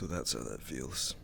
So that's how that feels.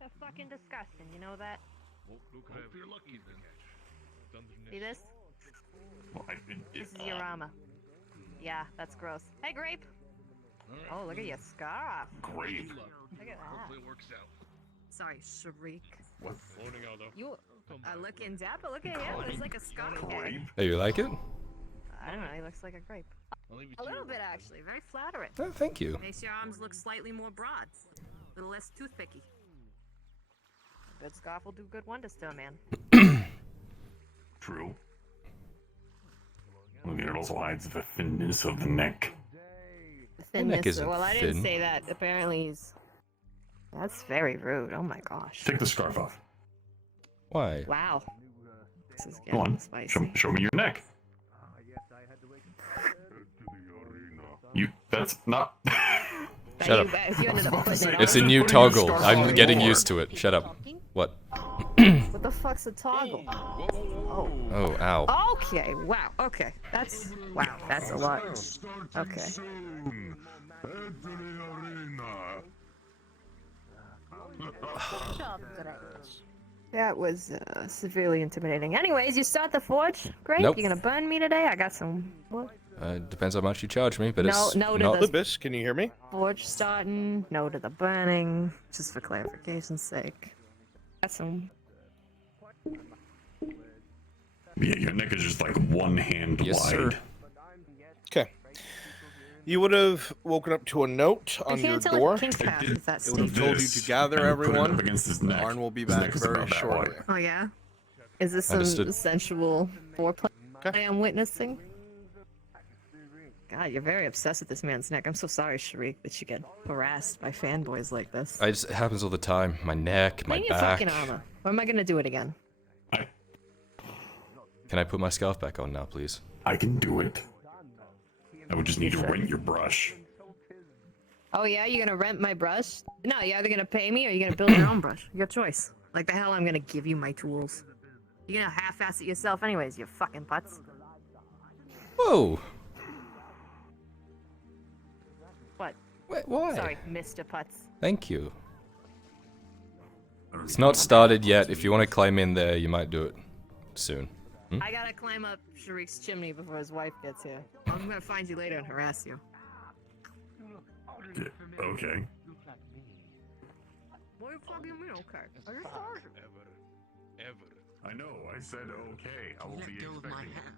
That's fucking disgusting, you know that? See this? This is your armor. Yeah, that's gross. Hey, Grape! Oh, look at your scarf. Grape. Look at that. Sorry, Shariq. What? You are looking dapper. Look at him. It's like a scarf. Grape. Hey, you like it? I don't know. He looks like a grape. A little bit, actually. Very flattering. Oh, thank you. Makes your arms look slightly more broad. A little less toothpicky. A good scarf will do good wonders to a man. True. I mean, it also hides the thinness of the neck. The neck isn't well, I didn't thin. say that. Apparently he's... That's very rude. Oh my gosh. Take the scarf off. Why? Wow. This is Go getting on. spicy. Show me your neck. You. That's not. Shut up. You ended up putting it It's a on. new Putting your toggle. scarf I'm on getting more. used to it. Shut up. What? What the fuck's a toggle? Oh. Oh, ow. Okay. Wow. Okay. That's... Wow. That's a lot. Okay. That was severely intimidating. Anyways, you start the forge? Great. Nope. You're gonna burn me today? I got some... What? Depends how much you charge me, but No, it's no to not... the- Lupus, can you hear me? Forge starting. No to the burning. Just for clarification's sake. Got some... Yeah, your neck is just like one hand Yes, wide. sir. Okay. You would have woken up to a note I on your can't tell door. if King's Path is that It would have steep. told you to gather and put it everyone. up against his neck. Arn will be His back neck is very about that shortly. wide. Oh yeah? Is this some Understood. sensual foreplay Okay. I'm witnessing? God, you're very obsessed with this man's neck. I'm so sorry, Shariq, that you get harassed by fanboys like this. It happens all the time. My neck, my Bring your back. fucking armor. Or am I gonna do it again? Can I put my scarf back on now, please? I can do it. I would just need to rent your brush. Oh yeah, you're gonna rent my brush? No, you're either gonna pay me or you're gonna build your own brush. Your choice. Like the hell I'm gonna give you my tools. You're gonna half-ass it yourself anyways, you fucking putz. Whoa! What? Wait, why? Sorry, Mr. Putz. Thank you. It's not started yet. If you want to climb in there, you might do it. soon. I gotta climb up Sharik's chimney before his wife gets here. I'm gonna find you later and harass you. Okay. What do you fucking mean, okay? I just started. I know, I said okay. I will be expecting it.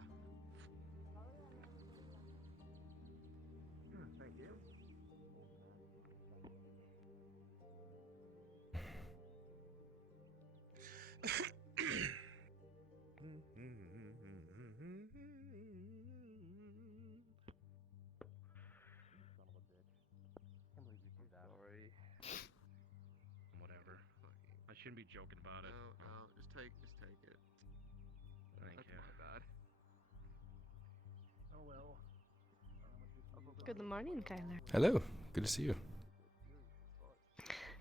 Sorry. Whatever. I shouldn't be joking about it. No, just take it. Thank That's you. my bad. Oh well. Good morning, Kyler. Hello. Good to see you.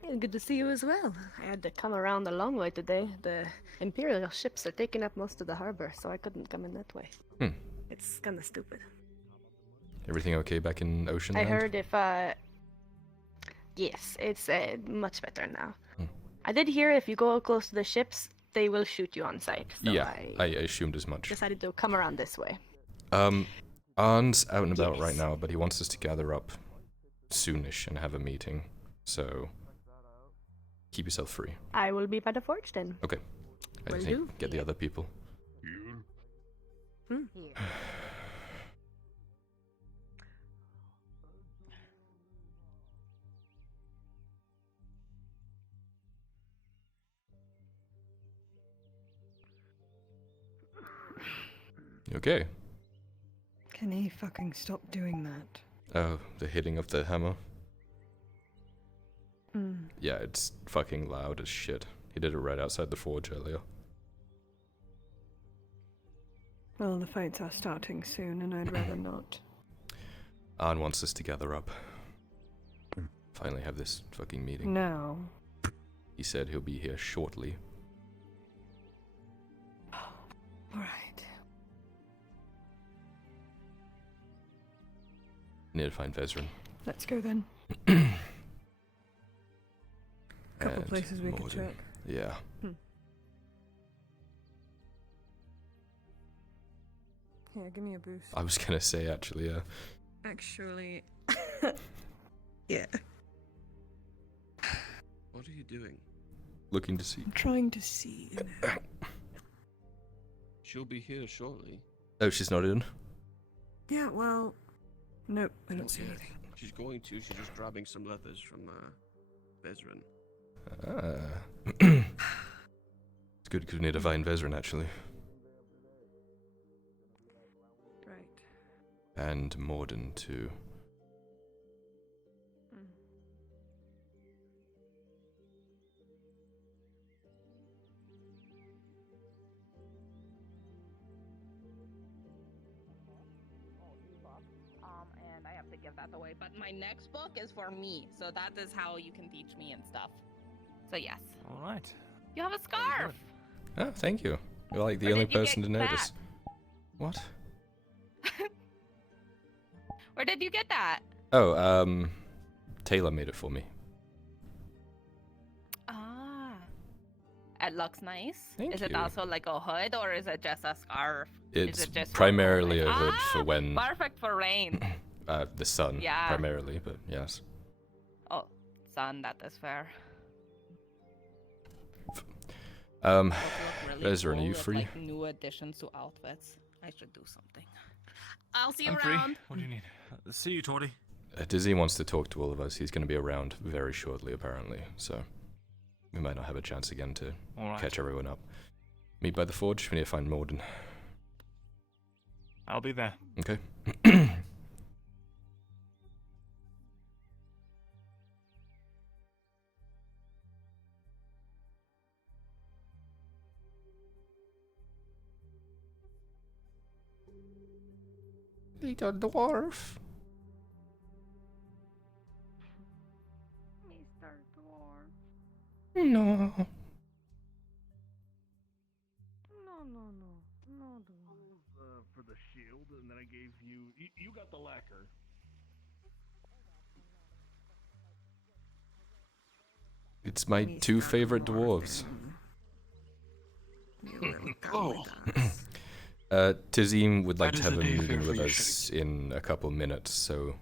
Yeah, good to see you as well. I had to come around a long way today. The Imperial ships are taking up most of the harbor, so I couldn't come in that way. Hmm. It's kind of stupid. Everything okay back in Ocean I Land? heard if, yes, it's much better now. Hmm. I did hear if you go close to the ships, they will shoot you on sight. So Yeah, I assumed as much. decided to come around this way. Arn's out and about right Yes. now, but he wants us to gather up soonish and have a meeting. So keep yourself free. I will be by the forge then. Okay. I Will just do. need to get the other people. You? You okay? Can he fucking stop doing that? Oh, the hitting of the hammer? Mm. Yeah, it's fucking loud as shit. He did it right outside the forge earlier. Well, the fights are starting soon, and I'd rather not. Arn wants us to gather up. Finally have this fucking meeting. Now. He said he'll be here shortly. Alright. Need to find Vezran. Let's go then. Couple And places we could Morden. check. Yeah. Here, give me a boost. I was gonna say actually, yeah. Actually. Yeah. What are you doing? Looking to see. I'm trying to see. You know. She'll be here shortly. Oh, she's not in? Yeah, well. Nope, I don't see Okay. anything. She's going to. She's just grabbing some leathers from Vezran. Ah. It's good because we need to find Vezran actually. Right. And Morden too. Mm. And I have to give that away. But my next book is for me, so that is how you can teach me and stuff. So yes, All right. you have a scarf. Oh, thank you. You're like the Where only did you person to get notice. What? Where did you get that? Oh, Taylor made it for me. Ah, it looks nice. Thank is it you. also like a hood or is it just a scarf? It's it just for primarily a rain? hood for Ah, when Perfect for rain. the sun, Yeah. primarily, but yes. Oh, sun, that is fair. Um, Those look really Vezran, are cool you with, free? like, new additions to outfits. I should do something. I'll see you I'm around. free. What do you need? See you, Torty. Dizzy wants to talk to all of us. He's going to be around very shortly, apparently, so we might not have a chance again to All right. catch everyone up. Meet by the forge. We need to find Morden. I'll be there. Okay. Little dwarf. Mr. Dwarf. No. No, no, no. No, Dwarf. For the shield, and then I gave you. You got the lacquer. It's my two favorite dwarves. You little Oh, Tizim would like That to is have the a day meeting fair with for you, us in a couple minutes, so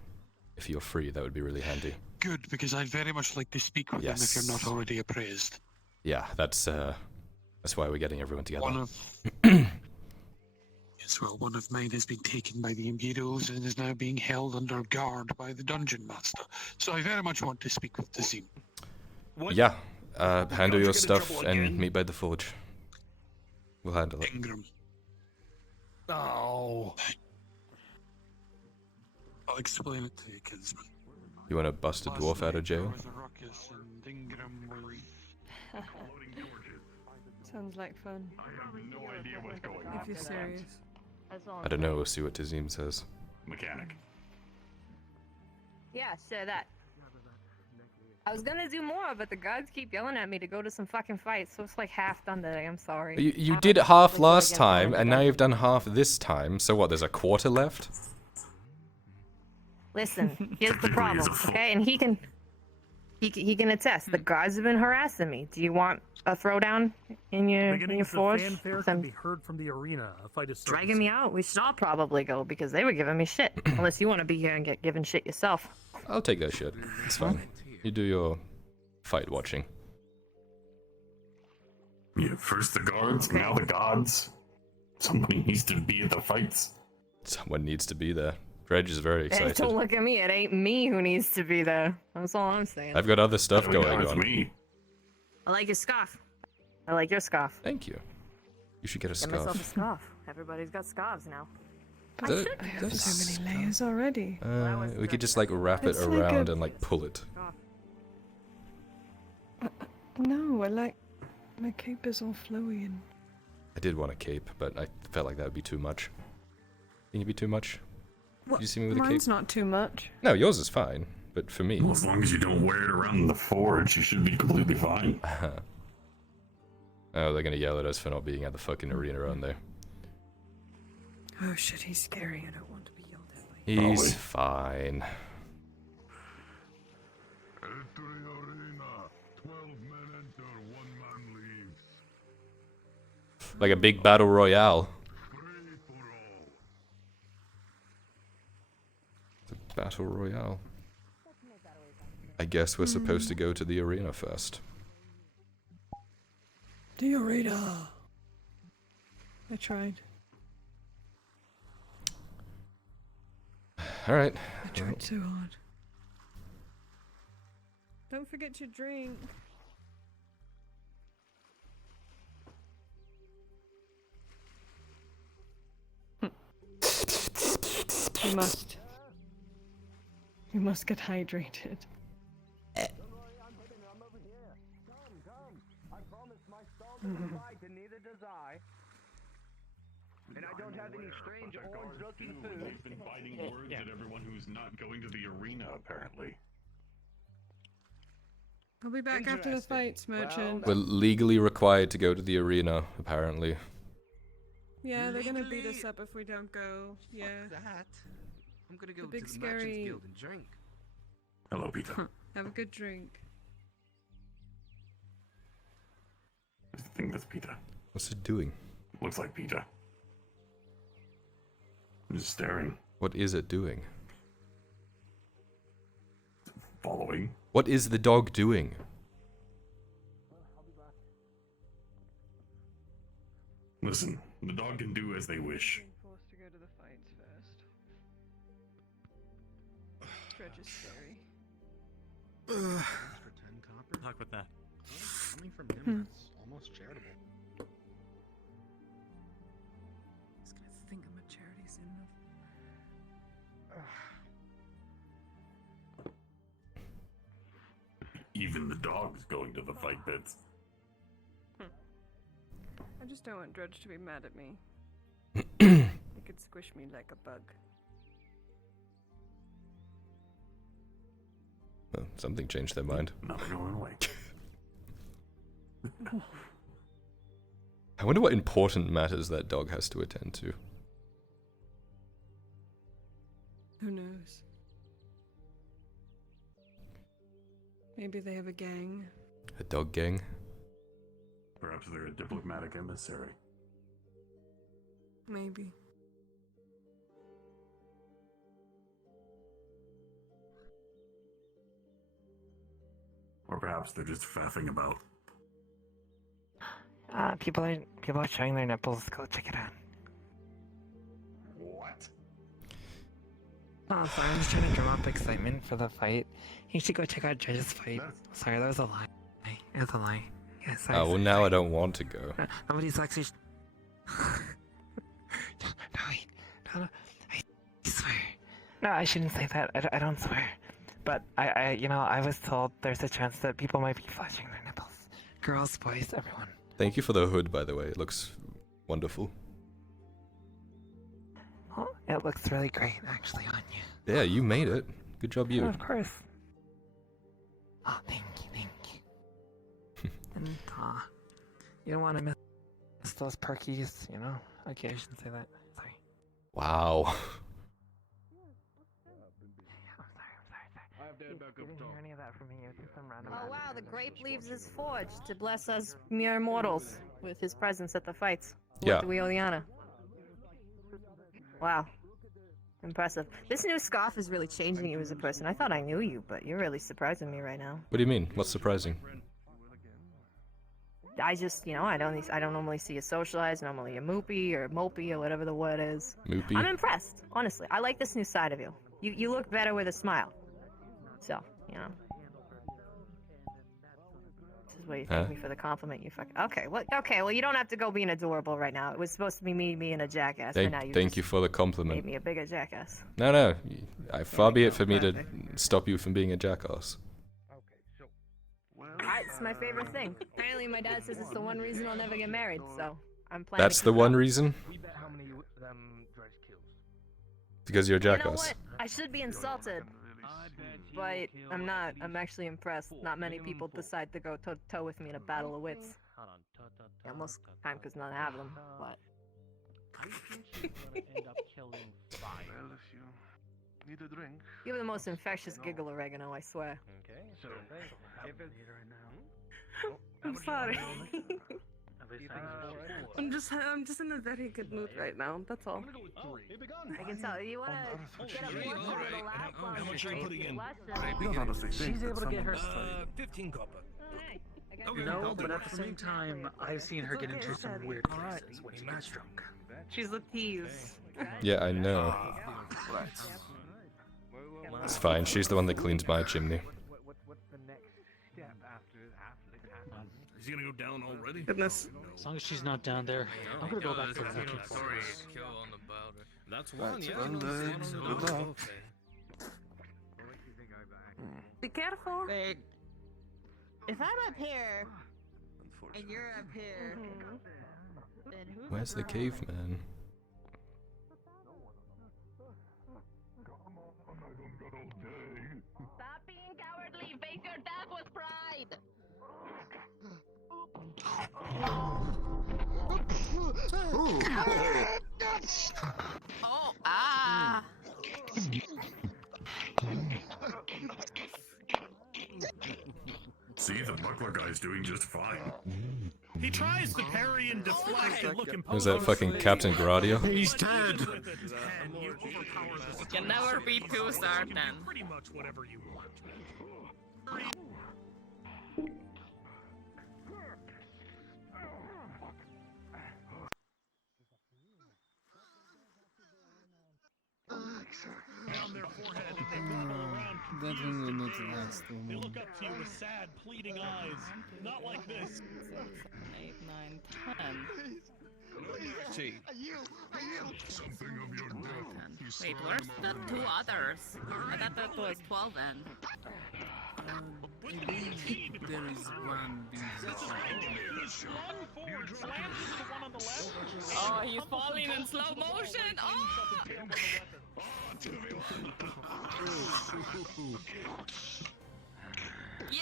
if you're free, that would be really handy. good, because I'd very much like to speak with them if you're not Yes. already appraised. Yeah, that's why we're getting everyone together. One of yes, well, one of mine has been taken by the Imperials and is now being held under guard by the dungeon master. So I very much want to speak with Tazim. Yeah, handle your get in stuff trouble and again? meet by the forge. We'll handle it. Ingram. Oh. I'll explain it to you, Kinsman. You want to bust a Last dwarf out night of jail? There was a ruckus and Ingram was... Sounds like fun. I have no idea what's going If you're serious. I don't know, we'll see what Tazim says. Mechanic. Yeah, share that. I was gonna do more, but the guards keep yelling at me to go to some fucking fights, so it's like half done today. I'm sorry. You I did don't half look last against one time, of the and now guards. you've done half this time, so what, there's a quarter left? Listen, here's the Technically, problem, it's a full- okay? And he can attest. The guards have been harassing me. Do you want a throwdown in your forge? Fanfare Them can be heard from the arena. A fight is dragging me out? We should all probably go because they were giving me shit. Unless you want to be here and get given shit yourself. I'll take that shit. It's fine. You do your fight watching. Yeah, first the guards, now the gods. Somebody needs to be at the fights. Someone needs to be there. Dredge is very Hey, excited. don't look at me. It ain't me who needs to be there. That's all I'm saying. I've got other stuff There we going go, it's on. me. I like your scarf. I like your scarf. Thank you. You should get a Get myself a scarf. scarf. Everybody's got scarves now. That- I have that's- so many layers already. we could just like wrap it It's like around a- and like pull it. No, I like my cape is all flowy and I did want a cape, but I felt like that would be too much. Think it'd be too much? Did you see me with a cape? mine's not too much. No, yours is fine, but for me. Well, as long as you don't wear it around the forge, you should be completely fine. Oh, they're gonna yell at us for not being at the fucking arena, aren't they? Oh shit, he's scary. I don't want to be yelled at by He's Probably. fine. Enter the arena. 12 men enter, 1 man leaves. Like a big battle royale. Free for all. It's a battle royale. I guess we're supposed to go to the arena first. the arena. I tried. Alright. I tried so hard. Don't forget your drink. You must. You must get hydrated. And I don't have any strange orange-looking food. They've been biting words at everyone who's not going to the arena, apparently. I'll be back after the fights, merchant. We're legally required to go to the arena, apparently. Yeah, they're gonna beat us up if we don't go. Yeah. That. I'm gonna go The big to the Merchant's scary- Guild and drink. Hello, Peter. Have a good drink. I think that's Peter. What's it doing? Looks like Peter. I'm just staring, What is it doing? following. What is the dog doing? Listen, the dog can do as they wish. Being forced to go to the fights first. Dredge is scary. For 10 copper. Talk with that. Coming from him, that's almost charitable. He's gonna think I'm a charity soon enough. Even the dog's going to the fight pits. I just don't want Dredge to be mad at me. He could squish me like a bug. Well, something changed their mind. Not going away. I wonder what important matters that dog has to attend to. Who knows? Maybe they have a gang. A dog gang? Perhaps they're a diplomatic emissary. Maybe. Or perhaps they're just faffing about. People are showing their nipples. Go check it out. What? Oh, sorry, I'm just trying to drum up excitement for the fight. You should go check out Judge's fight. Sorry, that was a lie. It was a lie. Yeah, sorry. Oh, well, now I don't want to go. Nobody's actually. No, wait. No, I swear. No, I shouldn't say that. I don't swear. But I was told there's a chance that people might be flashing their nipples. Girls, boys, everyone. Thank you for the hood, by the way. It looks wonderful. Oh, it looks really great, actually, on you. Yeah, you made it. Good job, you. Oh, of course. Oh, thank you. And, you don't want to miss those perkies, you know? Okay, I shouldn't say that. Sorry. Wow. You didn't hear any of that from me. It was just some random. Oh wow, the grape leaves his forge to bless us mere mortals with his presence at the fights. Yeah. What do we owe the honor? Wow. Impressive. This new scarf is really changing you as a person. I thought I knew you, but you're really surprising me right now. What do you mean? What's surprising? I just, I don't normally see you socialize. Normally you're moopy or mopey or whatever the word is. Moopy? I'm impressed, honestly. I like this new side of you. You look better with a smile. So, This is what you thank me for the compliment, you fucking. Okay, well, you don't have to go being adorable right now. It was supposed to be me being a jackass, but now Thank you for the compliment. made me a bigger jackass. No. Far be it for me to stop you from being a jackass. It's my favorite thing. Apparently, my dad says it's the one reason I'll never get married, so I'm planning. That's the one reason? We bet how many Dredge kills. Because you're a You know jackass. what? I should be insulted, but I'm not. I'm actually impressed. Not many people decide to go toe to toe with me in a battle of wits. Yeah, most of the time because none have them. But Need a drink. you're the most infectious giggle oregano, I swear. Okay. So if it's I'm sorry. I'm just in a very good mood right now. That's all. I can tell. You wanna get a portrait of the last one? How much are you putting in? She's able to get her 15 copper. No, but at the same time, I've seen her get into some weird places when she's drunk. She's a tease. Yeah, I know. It's fine. She's the one that cleans my chimney. What's the next step after Is he gonna go down already? Goodness. As long as she's not down there, I'm gonna go back to the That's one, yeah. Good luck. Be careful. Wait. If I'm up here and you're up here, then who's Where's the caveman? Stop being cowardly. Face your death with pride. Oh, ah. See, the buckler guy's doing just fine. He tries to parry and deflect and look imposing. Was that fucking Captain Gradia? He's dead. You can never be too certain. Pretty much whatever you want. Down their forehead and they battle around. They look up to you with sad, pleading eyes. Not like this. 7, 8, 9, 10. Something of your death. Wait, where's the 2 others? I thought that was 12 then. There is one Oh, he's falling in slow motion. Oh! Yeah!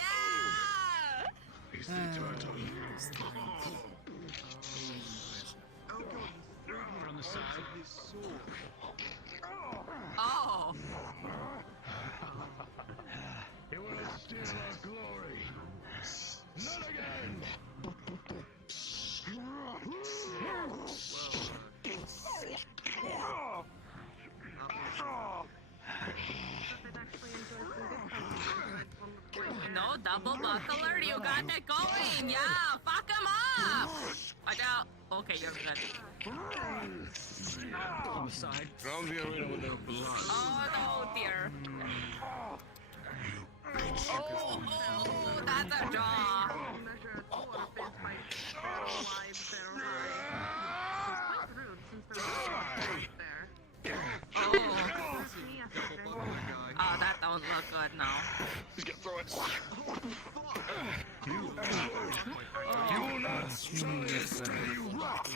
On the side. Oh! It will steal our glory. Not again. double buckler, you got it going. Yeah, fuck him up. Watch out. Okay, you're good. Homicide. From the arena with their blood. Oh no, dear. Oh, that's a jaw. Oh, that don't look good now. He's gonna throw it. You will not stay rock.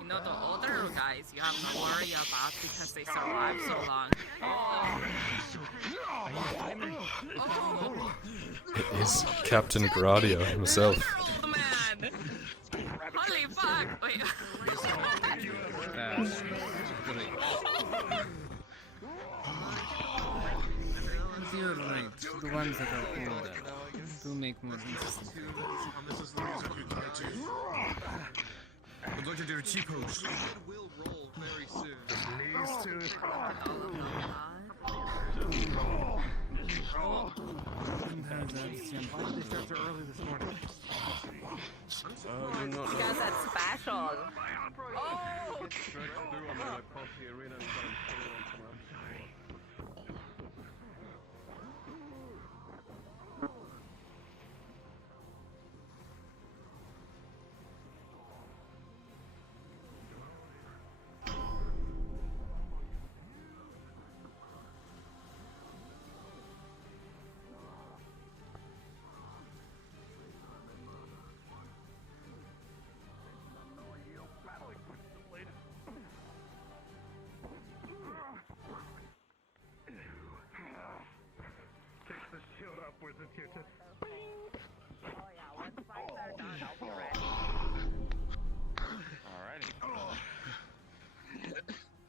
You know, the older guys you have to worry about because they survive so long. It is Captain Gradia himself. Old man! Holy fuck! Wait. You're right. The ones that are older do make more interesting. I'd like to do a cheap host. Will roll very soon. Sometimes I understand why they start so early this morning. Because that's special. Oh!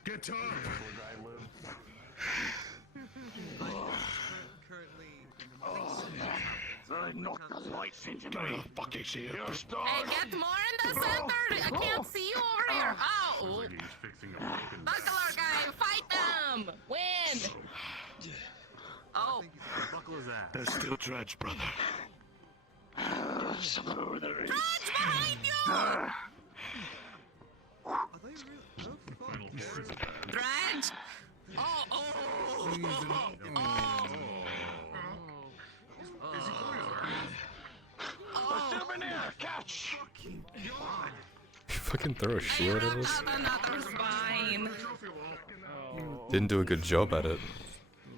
Get up! Knock the lights into me. Get the fuck is here. Hey, get more in the center! I can't see you over here! Oh! Buckler guy, fight them! Win! Oh. There's still Dredge, brother. Somewhere there is. Dredge behind you! Dredge! Oh, oh! A souvenir! Catch! You fucking throw a shield at us? Another spine! Didn't do a good job at it.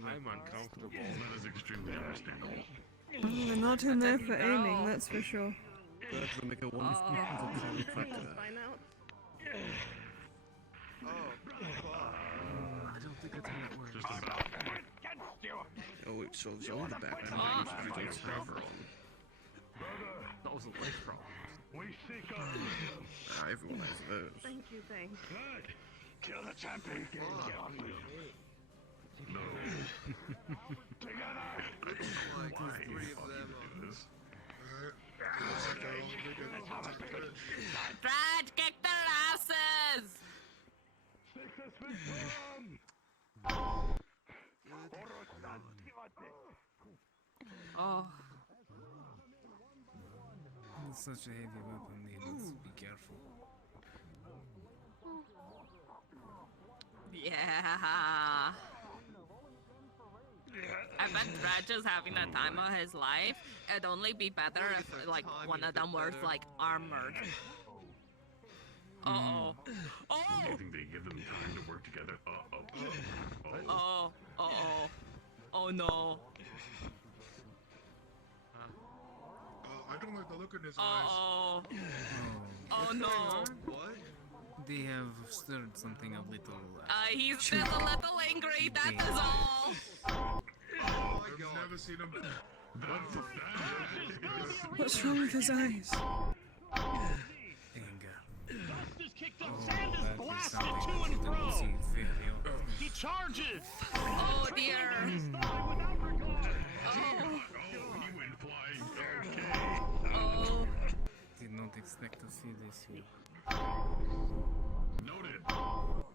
I'm uncomfortable. That is extremely understandable. They're not in there for aiming, that's for sure. That would make a wonderful factor. I don't think that's how it works. Just about. Oh, wait, so it's only the back. I don't think it's cover on. That wasn't life problem. Everyone has those. Thank you, thanks. Good. Kill the champion. Get on me. No. Together. Why three of them do this? Dredge, kick their asses! Oh. It's such a heavy weapon, needles. Be careful. Yeah. I bet Dredge is having the time of his life. It'd only be better if, like, one of them was, like, armored. Uh-oh. Oh! You think they give them time to work together? Oh. Uh-oh. Oh, no. I don't like the look in his Uh-oh. Oh, no. What? They have stirred something a little. He's just a little angry, that is all. I've never seen him. What's wrong with his eyes? Anger. Sand is blasted to and fro. He charges. Oh, dear. Oh. He went flying. Oh. Did not expect to see this here. Noted. Oh.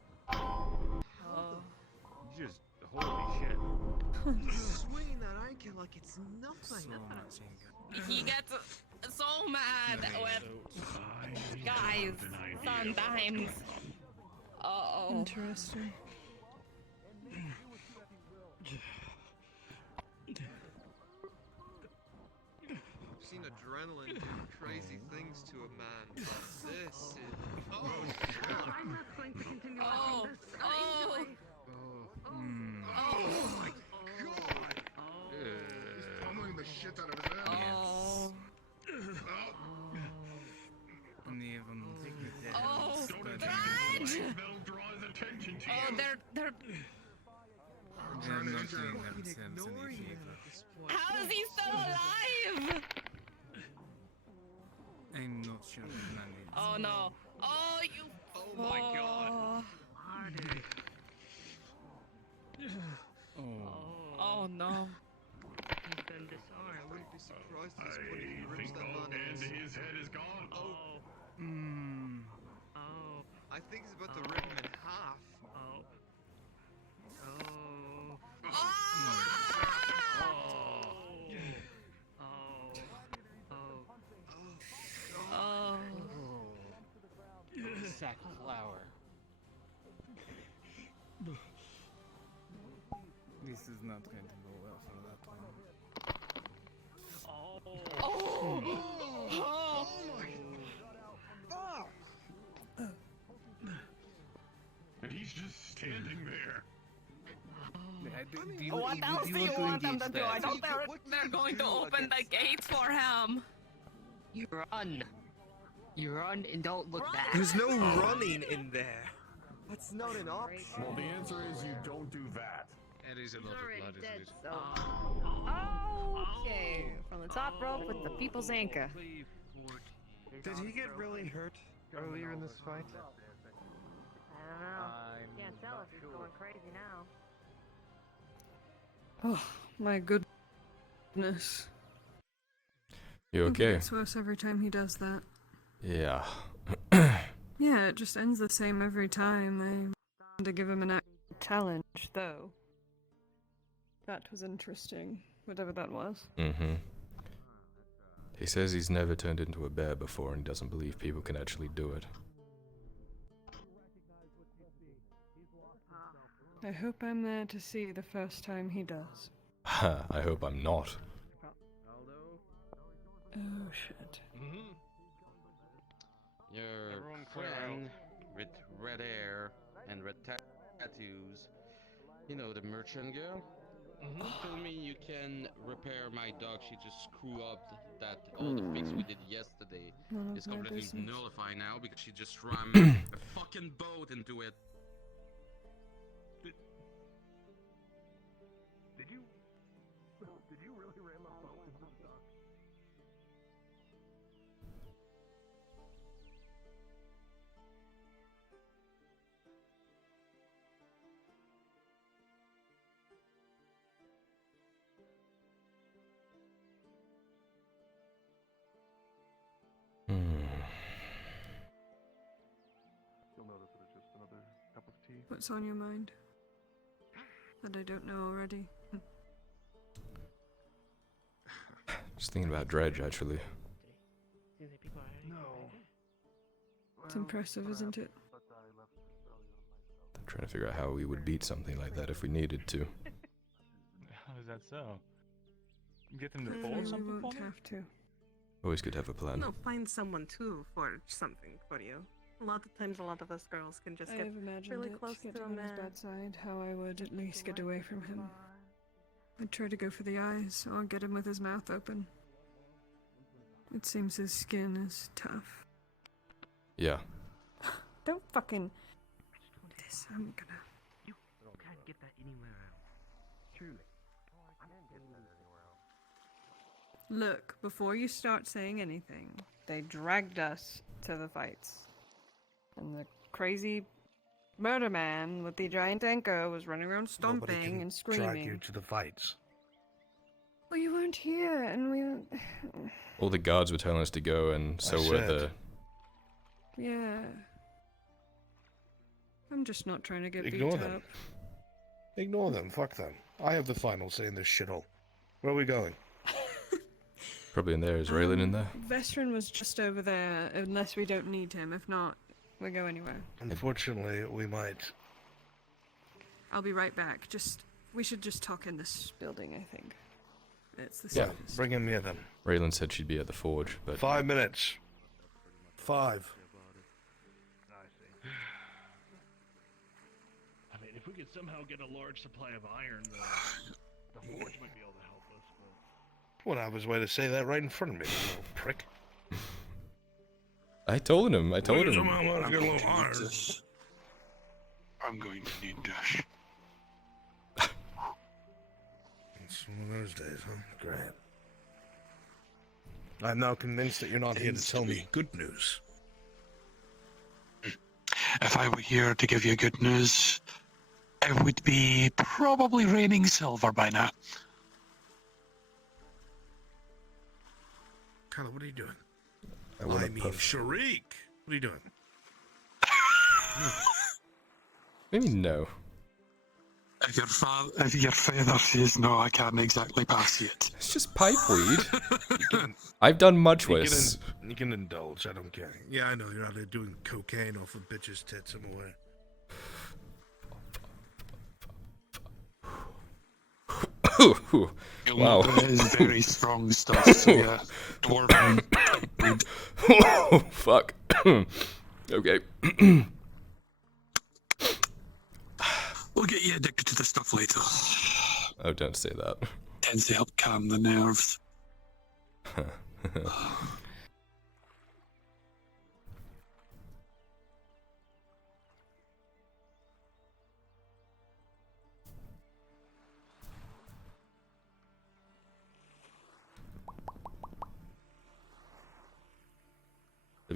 Swinging that anchor like it's nothing. He gets so mad with guys sometimes. Uh-oh. Interesting. I've seen adrenaline do crazy things to a man, but this is... Oh, I'm not going to continue watching this. Oh my god! He's pummeling the shit out of his ass. Only of them take me dead. Oh, Dredge! They'll draw his attention to you. they're... They're not doing themselves any favor. How is he still alive? I'm not sure what man is. Oh no. Oh, you... Oh my god. Oh no. He's been disarmed. I wouldn't be surprised at this point if he rips that man And his head is gone. Oh. Oh. I think he's about to rip him in half. Sack flower. This is not going to go well for that one. And he's just standing there. What else do you want them to do? I don't think they're going to open the gates for him. You run. You run and don't look back. There's no running in there. That's not an option. Well, the answer is you don't do that. It is a lot of blood, isn't it? So. Okay, from the top rope with the people's anchor. Did he get really hurt earlier in this fight? I don't know. Can't tell if he's going crazy now. Oh my goodness. You I think it okay? gets worse every time he does that. Yeah. Yeah, it just ends the same every time. They had to give him an challenge, though. That was interesting, whatever that was. Mm-hmm. He says he's never turned into a bear before and doesn't believe people can actually do it. I hope I'm there to see the first time he does. I hope I'm not. Oh shit. Your friend with red hair and red tattoos, you know, the merchant girl, told me you can repair my dog. She just screwed up that all the fix we did yesterday None of is my completely business. nullified now because she just rammed a fucking boat into it. Did you really ram a boat into the dock? You'll notice that it's just another cup of tea. What's on your mind? That I don't know already. Just thinking about Dredge, actually. No. It's impressive, isn't it? I'm trying to figure out how we would beat something like that if we needed to. How is that so? Get them to We fold something won't for me? have to. Always could have a plan. No, find someone to forge something for you. A lot of times, a lot of us girls can just I get have imagined really it, close getting to a on his man. bedside, how I would at least get away from him. I'd try to go for the eyes, or get him with his mouth open. It seems his skin is tough. Yeah. Don't fucking... This, I'm gonna... You can't get that anywhere else. Truly. I can't get that anywhere else. Look, before you start saying anything, they dragged us to the fights. And the crazy murder man with the giant anchor was running around Nobody stomping can and screaming. drag you to the fights. Well, you weren't here, and we... All the guards were telling us to go, and so were the... Yeah. I'm just not trying to get Ignore beat them. up. Ignore them. Fuck them. I have the final say in this shithole. Where are we going? Probably in there. Is Raylan in there? Veteran was just over there, unless we don't need him. If not, we'll go anywhere. Unfortunately, we might. I'll be right back. We should just talk in this building, I think. It's the Yeah, safest. bring him here then. Raylan said she'd be at the forge, but 5 minutes. 5. I mean, if we could somehow get a large supply of iron, the forge might be able to help us. But... Well, I was way to say that right in front of me, you little prick. I told him. I'm going to need this. I'm going to need dash. It's one of those days, huh? Great. I'm now convinced that you're not here to tell me good news. If I were here to give you good news, it would be probably raining silver by now. Carla, what are you doing? I wanna mean, puff. Sharik! What are you doing? Maybe no. If your father says no, I can't exactly pass you it. It's just pipe weed. I've done much You worse. can indulge, I don't care. Yeah, I know, you're out there doing cocaine off of bitches' tits, I'm aware. Wow. That is very strong stuff, so yeah. Dwarven. Oh, fuck. Okay. We'll get you addicted to the stuff later. Oh, don't say that. Tends to help calm the nerves. Have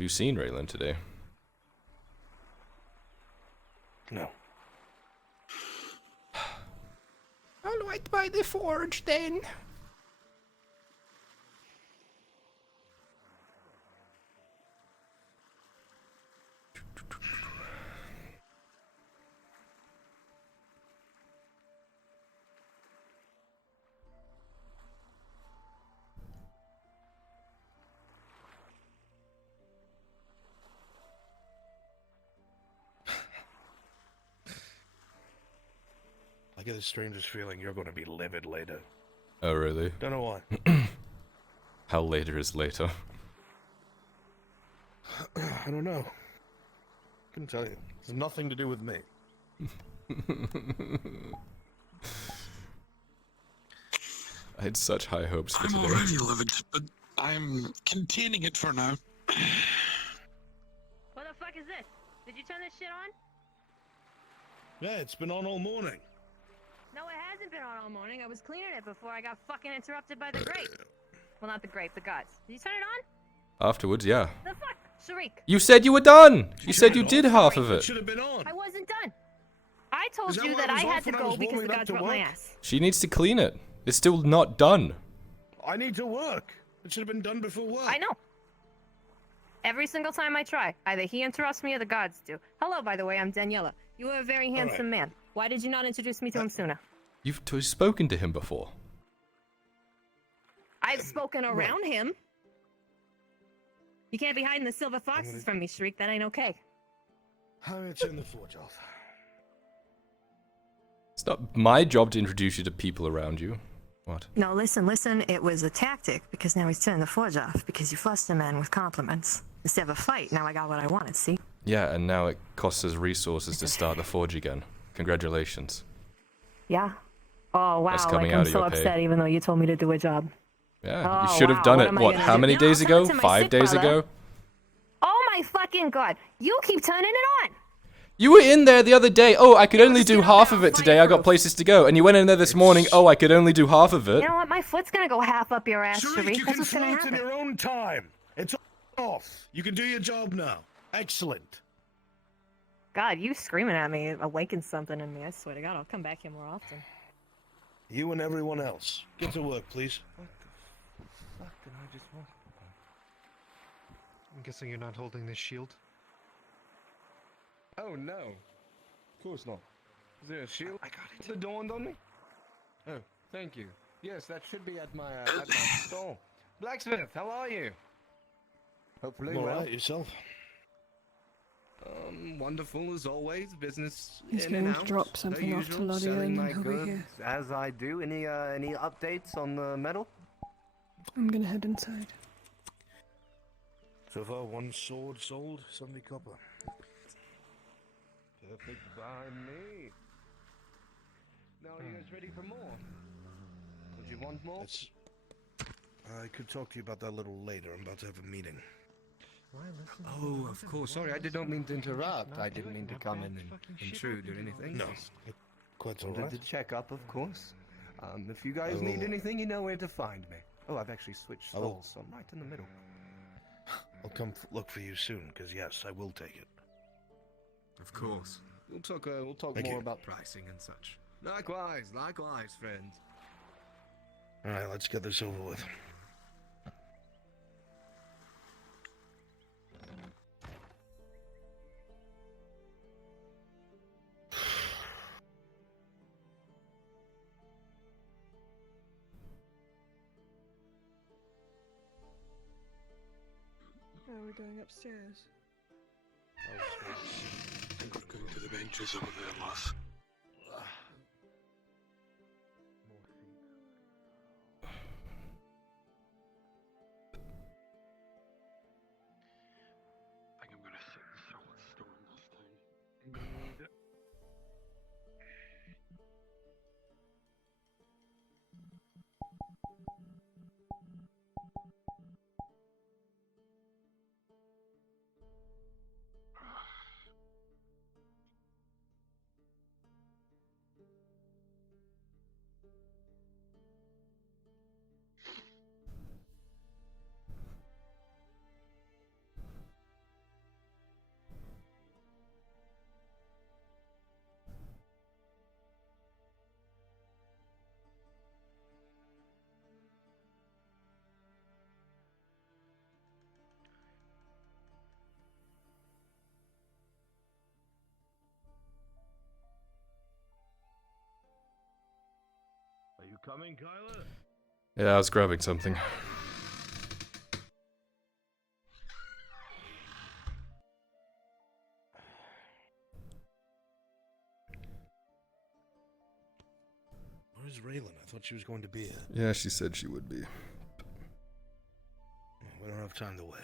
you seen Raylan today? No. I'll wait by the forge then. I get the strangest feeling you're going to be livid later. Oh, really? Don't know why. How later is later? I don't know. Couldn't tell you. It's nothing to do with me. I had such high hopes for I'm today. already livid, but I'm containing it for now. What the fuck is this? Did you turn this shit on? Yeah, it's been on all morning. No, it hasn't been on all morning. I was cleaning it before I got fucking interrupted by the grape. Well, not the grape, the gods. Did you turn it on? Afterwards, yeah. The fuck? Sharik. You said you were done! You said you did half of it. Should have been on. I wasn't done. I told Is that you why that it was I off had to when I go was because the warming up gods to were up my work? ass. She needs to clean it. It's still not done. I need to work. It should have been done before work. I know. Every single time I try, either he interrupts me or the gods do. Hello, by the way, I'm Daniela. You are a very handsome man. Why did you not introduce me to him sooner? You've spoken to him before. I've spoken around him. You can't be hiding the silver foxes from me, Shriek. That ain't okay. I'm gonna turn the forge off. It's not my job to introduce you to people around you. What? No, listen. It was a tactic because now he's turning the forge off because you flustered the man with compliments. Instead of a fight, now I got what I wanted, see? Yeah, and now it costs us resources to start the forge again. Congratulations. Yeah. Oh, wow. That's coming Like, out I'm of so your pay. upset even though you told me to do a job. Yeah, Oh, you should have wow. done What it, am I what, gonna how do? many No, days I'll send it ago? to my 5 sick days brother. ago? Oh my fucking god. You keep turning it on. You were in there the other day. Oh, I could only do half of it today. I got places to go. And you went in there this morning. Oh, I could only do half of it. You know what? My foot's gonna go half up your ass, Sharik, Sharik. you That's can what's gonna float in happen. your own time. It's off. You can do your job now. Excellent. God, you screaming at me awakens something in me. I swear to God, I'll come back here more often. You and everyone else. Get to work, please. Fuck, did I just walk? I'm guessing you're not holding this shield? Oh no. Of course not. Is there a shield? I got it. It dawned on me. Oh, thank you. Yes, that should be at my stall. Blacksmith, how are you? Hopefully All well. right, yourself? Wonderful as always. Business He's in and going to out. drop the something off to usual, Laudia selling and then my he'll be goods here. as I do. Any updates on the metal? I'm gonna head inside. So far, one sword sold, 70 copper. Perfect by me. Now are you guys ready for more? Would you want more? I could talk to you about that a little later. I'm about to have a meeting. Oh, of course. Sorry, I did not mean to interrupt. I didn't mean to come in and intrude or anything. No, Just quite all wanted right. to check up, of course. If you guys I need will- anything, you know where to find me. Oh, I've actually switched I will- stalls, so I'm right in the middle. I'll come look for you soon, because yes, I will take it. Of course. We'll talk Thank more you. about pricing and such. Likewise, friends. All right, let's get this over with. Oh, we're going upstairs. I think we're going to the benches over there, lass. I think I'm going to set the solid storm this time. Are you coming, Kyler? Yeah, I was grabbing something. Where's Raylan? I thought she was going to be here. Yeah, she said she would be. We don't have time to wait.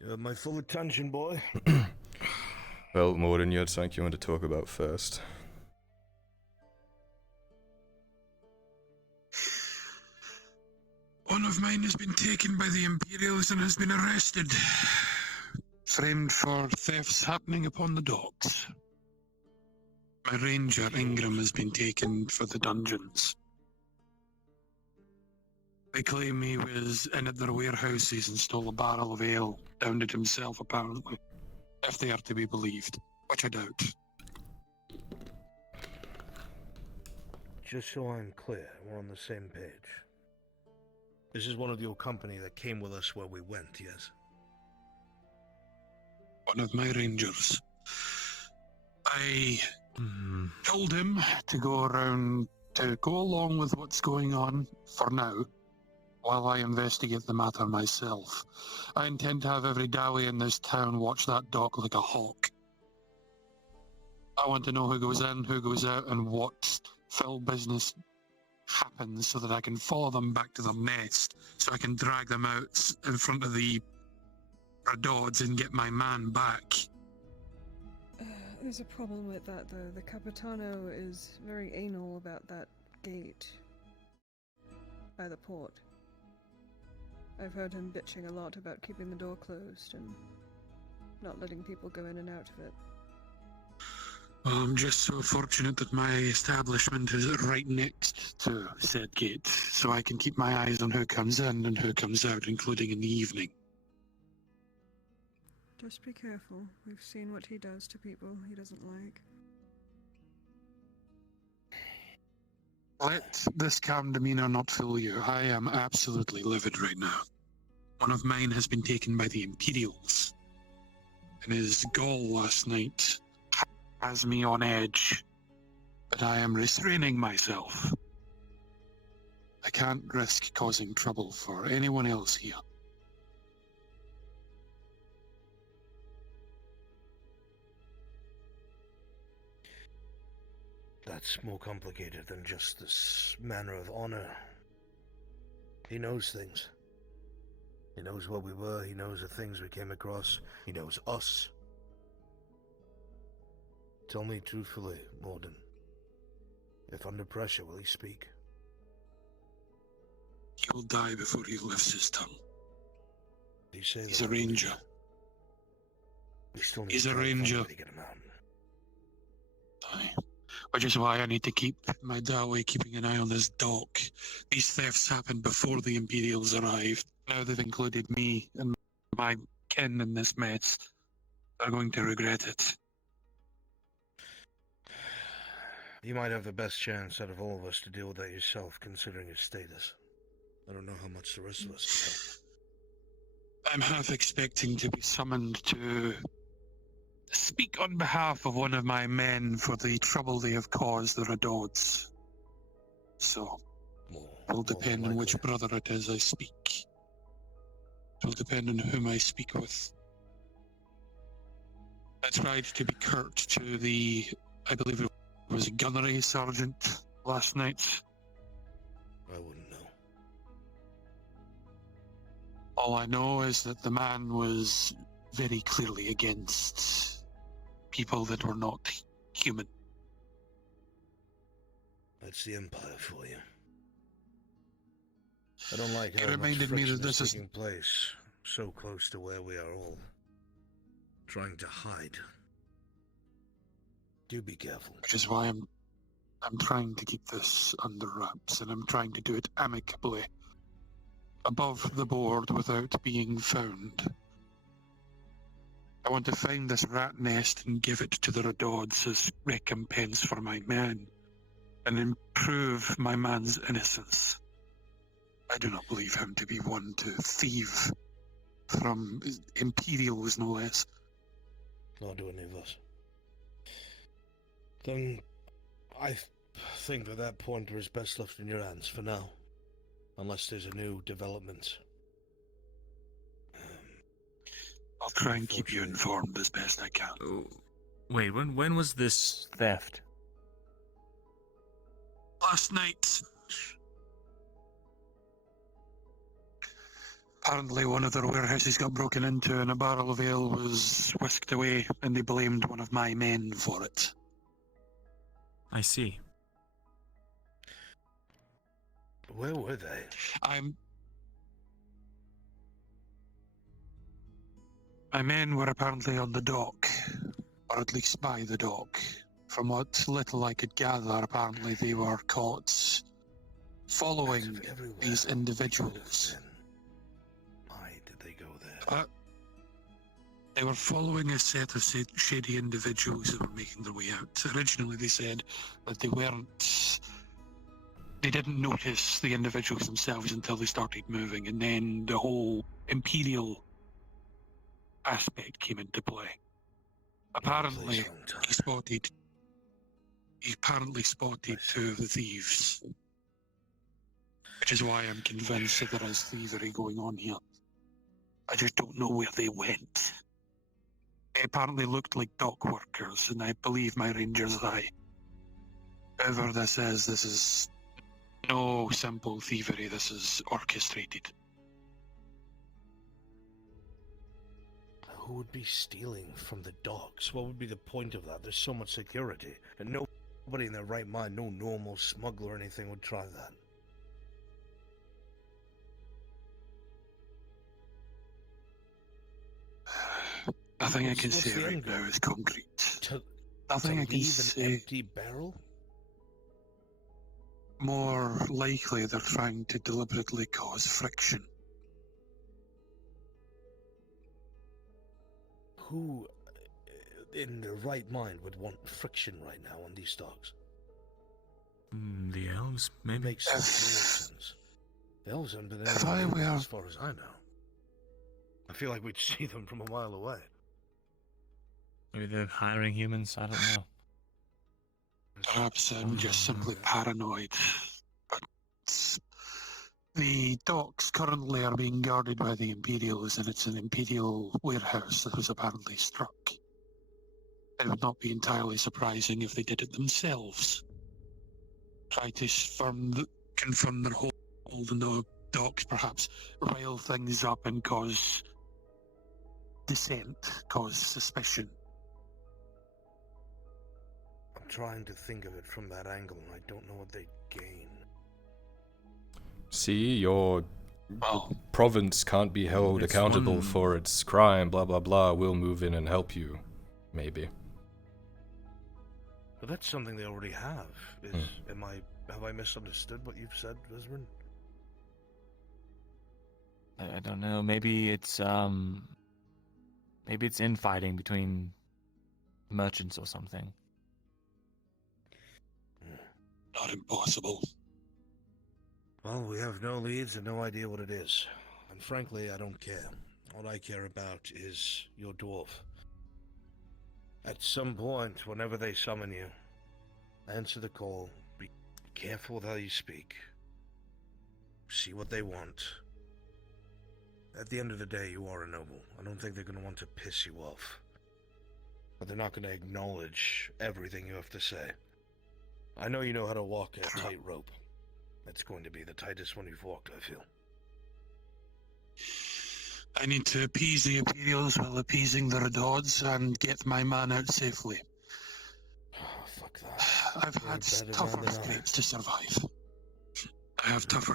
You have my full attention, boy. Well, Morden, you had something you wanted to talk about first. One of mine has been taken by the Imperials and has been arrested. Framed for thefts happening upon the docks. My ranger, Ingram, has been taken for the dungeons. They claim he was in at their warehouses and stole a barrel of ale, downed it himself apparently. If they are to be believed, which I doubt. Just so I'm clear, we're on the same page. This is one of your company that came with us where we went, yes? One of my rangers. I told him to go along with what's going on for now, while I investigate the matter myself. I intend to have every dowie in this town watch that dock like a hawk. I want to know who goes in, who goes out, and what foul business happens so that I can follow them back to their nest, so I can drag them out in front of the Radods and get my man back. There's a problem with that, though. The Capitano is very anal about that gate by the port. I've heard him bitching a lot about keeping the door closed and not letting people go in and out of it. Well, I'm just so fortunate that my establishment is right next to said gate, so I can keep my eyes on who comes in and who comes out, including in the evening. Just be careful. We've seen what he does to people he doesn't like. Let this calm demeanor not fool you. I am absolutely livid right now. One of mine has been taken by the Imperials, and his gall last night has me on edge. but I am restraining myself. I can't risk causing trouble for anyone else here. That's more complicated than just this manner of honor. He knows things. He knows what we were, he knows the things we came across, he knows us. Tell me truthfully, Morden. If under pressure, will he speak? He will die before he lifts his tongue. He's that a ranger. He's a ranger. Aye. Which is why I need to keep my Dawei keeping an eye on this dock. These thefts happened before the Imperials arrived. Now they've included me and my kin in this mess. They're going to regret it. You might have the best chance out of all of us to deal with that yourself, considering your status. I don't know how much the rest of us can help. I'm half expecting to be summoned to speak on behalf of one of my men for the trouble they have caused the Radods. So, it will depend on which brother it is I speak. It will depend on whom I speak with. I tried to be curt to the, I believe it was a gunnery sergeant last night. I wouldn't know. All I know is that the man was very clearly against people that were not human. That's the Empire for you. I don't like how It reminded much me friction that this is is taking place so close to where we are all trying to hide. Do be careful. Which is why I'm trying to keep this under wraps, and I'm trying to do it amicably, above the board without being found. I want to find this rat nest and give it to the Radods as recompense for my man, and improve my man's innocence. I do not believe him to be one to thieve from Imperials, no less. Nor do any of us. Then I think that that pointer is best left in your hands for now, unless there's a new development. I'll try and keep you informed as best I can. Oh, wait, when was this theft? Last night. Apparently one of their warehouses got broken into and a barrel of ale was whisked away, and they blamed one of my men for it. I see. Where were they? My men were apparently on the dock, or at least by the dock. From what little I could gather, apparently they were caught following these individuals. Why did they go there? They were following a set of shady individuals that were making their way out. Originally they said that they didn't notice the individuals themselves until they started moving, and then the whole Imperial aspect came into play. Apparently, he apparently spotted two of the thieves, which is why I'm convinced that there is thievery going on here. I just don't know where they went. They apparently looked like dock workers, and I believe my ranger's eye. Whoever this is no simple thievery, this is orchestrated. Who would be stealing from the docks? What would be the point of that? There's so much security, and nobody in their right mind, no normal smuggler or anything would try that. Nothing I can say right now is concrete. Nothing I can say. An empty barrel? More likely they're trying to deliberately cause friction. Who in their right mind would want friction right now on these dogs? The elves, maybe? Makes sense. The elves haven't been anywhere as far as I know. I feel like we'd see them from a mile away. Maybe they're hiring humans, I don't know. Perhaps I'm just simply paranoid. But the docks currently are being guarded by the Imperials, and it's an Imperial warehouse that was apparently struck. It would not be entirely surprising if they did it themselves. Try to confirm their hold in the docks, perhaps rile things up and cause dissent, cause suspicion. I'm trying to think of it from that angle, and I don't know what they'd gain. See, your province can't be held accountable for its crime, blah blah blah. We'll move in and help you. Maybe. But that's something they already have. Have I misunderstood what you've said, Visrin? I don't know. Maybe it's infighting between merchants or something. Not impossible. Well, we have no leads and no idea what it is. And frankly, I don't care. All I care about is your dwarf. At some point, whenever they summon you, answer the call. Be careful with how you speak. See what they want. At the end of the day, you are a noble. I don't think they're going to want to piss you off. But they're not going to acknowledge everything you have to say. I know you know how to walk a tightrope. That's going to be the tightest one you've walked, I feel. I need to appease the Imperials while appeasing the Redods and get my man out safely. Oh, fuck that. I've had tougher scrapes to survive. I've had tougher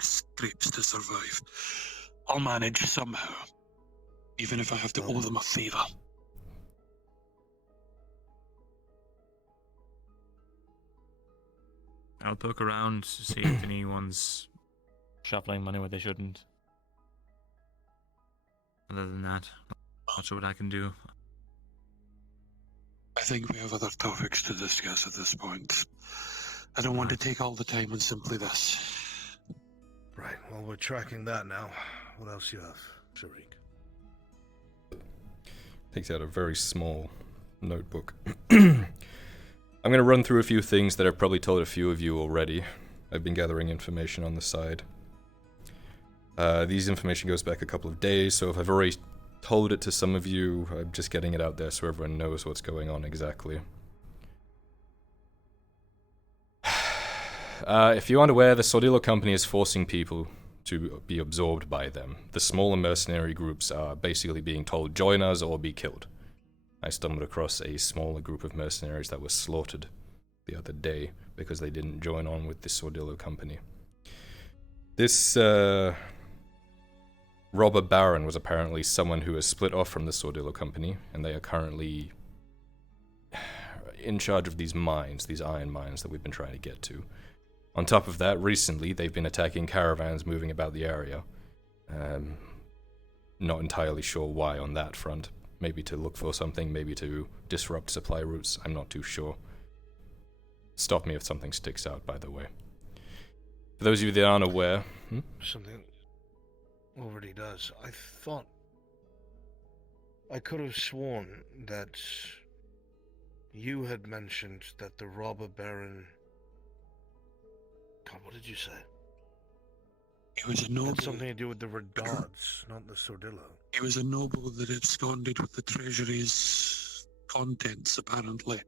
scrapes to survive. I'll manage somehow, even if I have to owe them a favor. I'll poke around to see if anyone's shuffling money where they shouldn't. Other than that, not sure what I can do. I think we have other topics to discuss at this point. I don't want to take all the time on simply this. Right, well, we're tracking that now. What else you have, Sharik? Takes out a very small notebook. I'm going to run through a few things that I've probably told a few of you already. I've been gathering information on the side. These information goes back a couple of days, so if I've already told it to some of you, I'm just getting it out there so everyone knows what's going on exactly. If you aren't aware, the Sordillo Company is forcing people to be absorbed by them. The smaller mercenary groups are basically being told, join us or be killed. I stumbled across a smaller group of mercenaries that were slaughtered the other day because they didn't join on with the Sordillo Company. This robber baron was apparently someone who has split off from the Sordillo Company, and they are currently in charge of these mines, these iron mines that we've been trying to get to. On top of that, recently they've been attacking caravans moving about the area. Not entirely sure why on that front. Maybe to look for something, maybe to disrupt supply routes, I'm not too sure. Stop me if something sticks out, by the way. For those of you that aren't aware... Something already does. I thought... I could have sworn that you had mentioned that the robber baron... God, what did you say? It was a noble. It had something to do with the Redods, not the Sordillo. It was a noble that absconded with the treasury's contents, apparently.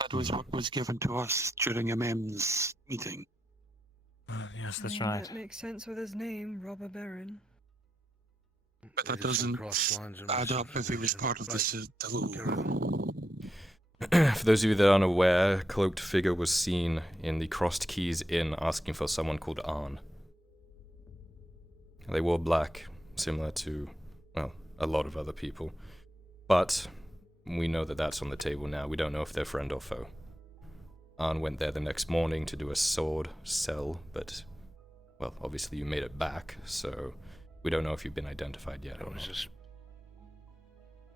That was what was given to us during a MEMS meeting. Yes, I that's mean, right. That makes sense with his name, Robber Baron. But that doesn't add up if he was part of the Sordillo. For those of you that aren't aware, a cloaked figure was seen in the Crossed Keys Inn asking for someone called Arn. They wore black, similar to, well, a lot of other people. But we know that that's on the table now. We don't know if they're friend or foe. Arn went there the next morning to do a sword sell, but, well, obviously you made it back, so we don't know if you've been identified yet. It was just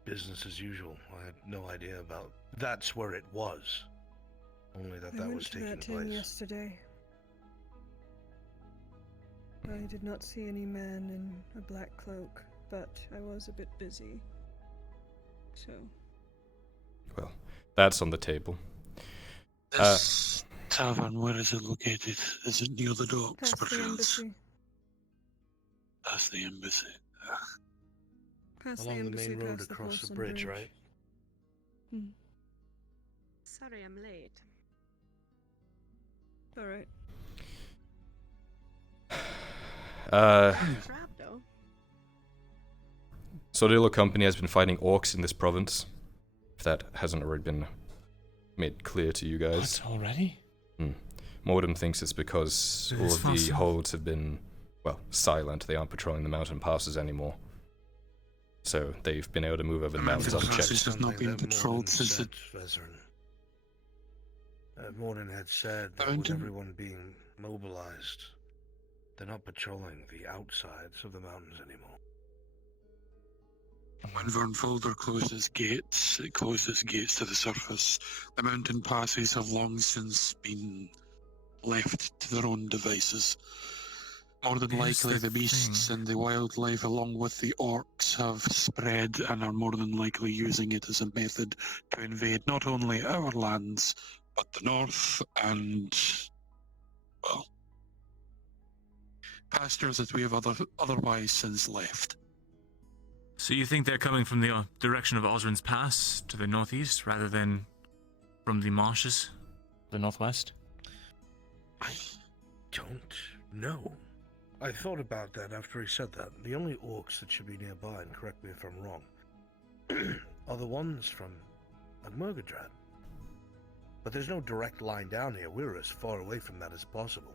business as usual. I had no idea about... That's where it was. Only that that was taking that place. inn yesterday. I did not see any man in a black cloak, but I was a bit busy. So... Well, That's on the table. This tavern, where is it located? Is it near the docks, Past the perchance? embassy. That's the embassy. Past the Along the embassy, main road past the across the Porcelain bridge, right? Hmm. Sorry I'm late. Alright. Crap, though. Sodilo Company has been fighting orcs in this province. If that hasn't already been made clear to you guys. What, already? Mordem thinks it's because all of the holds have been, well, silent. They aren't patrolling the mountain passes anymore. So they've been able to move over the mountains unchecked. Have not been patrolled since it... Morden had said that with everyone being mobilized, they're not patrolling the outsides of the mountains anymore. When Vernfolder closed its gates, it closed its gates to the surface. The mountain passes have long since been left to their own devices. More than likely, the beasts and the wildlife, along with the orcs, have spread and are more than likely using it as a method to invade not only our lands, but the north and, well, pastures that we have otherwise since left. So you think they're coming from the direction of Osrin's Pass to the northeast, rather than from the marshes? The northwest? I don't know. I thought about that after he said that. The only orcs that should be nearby, and correct me if I'm wrong, are the ones from Murgadrad. But there's no direct line down here. We're as far away from that as possible.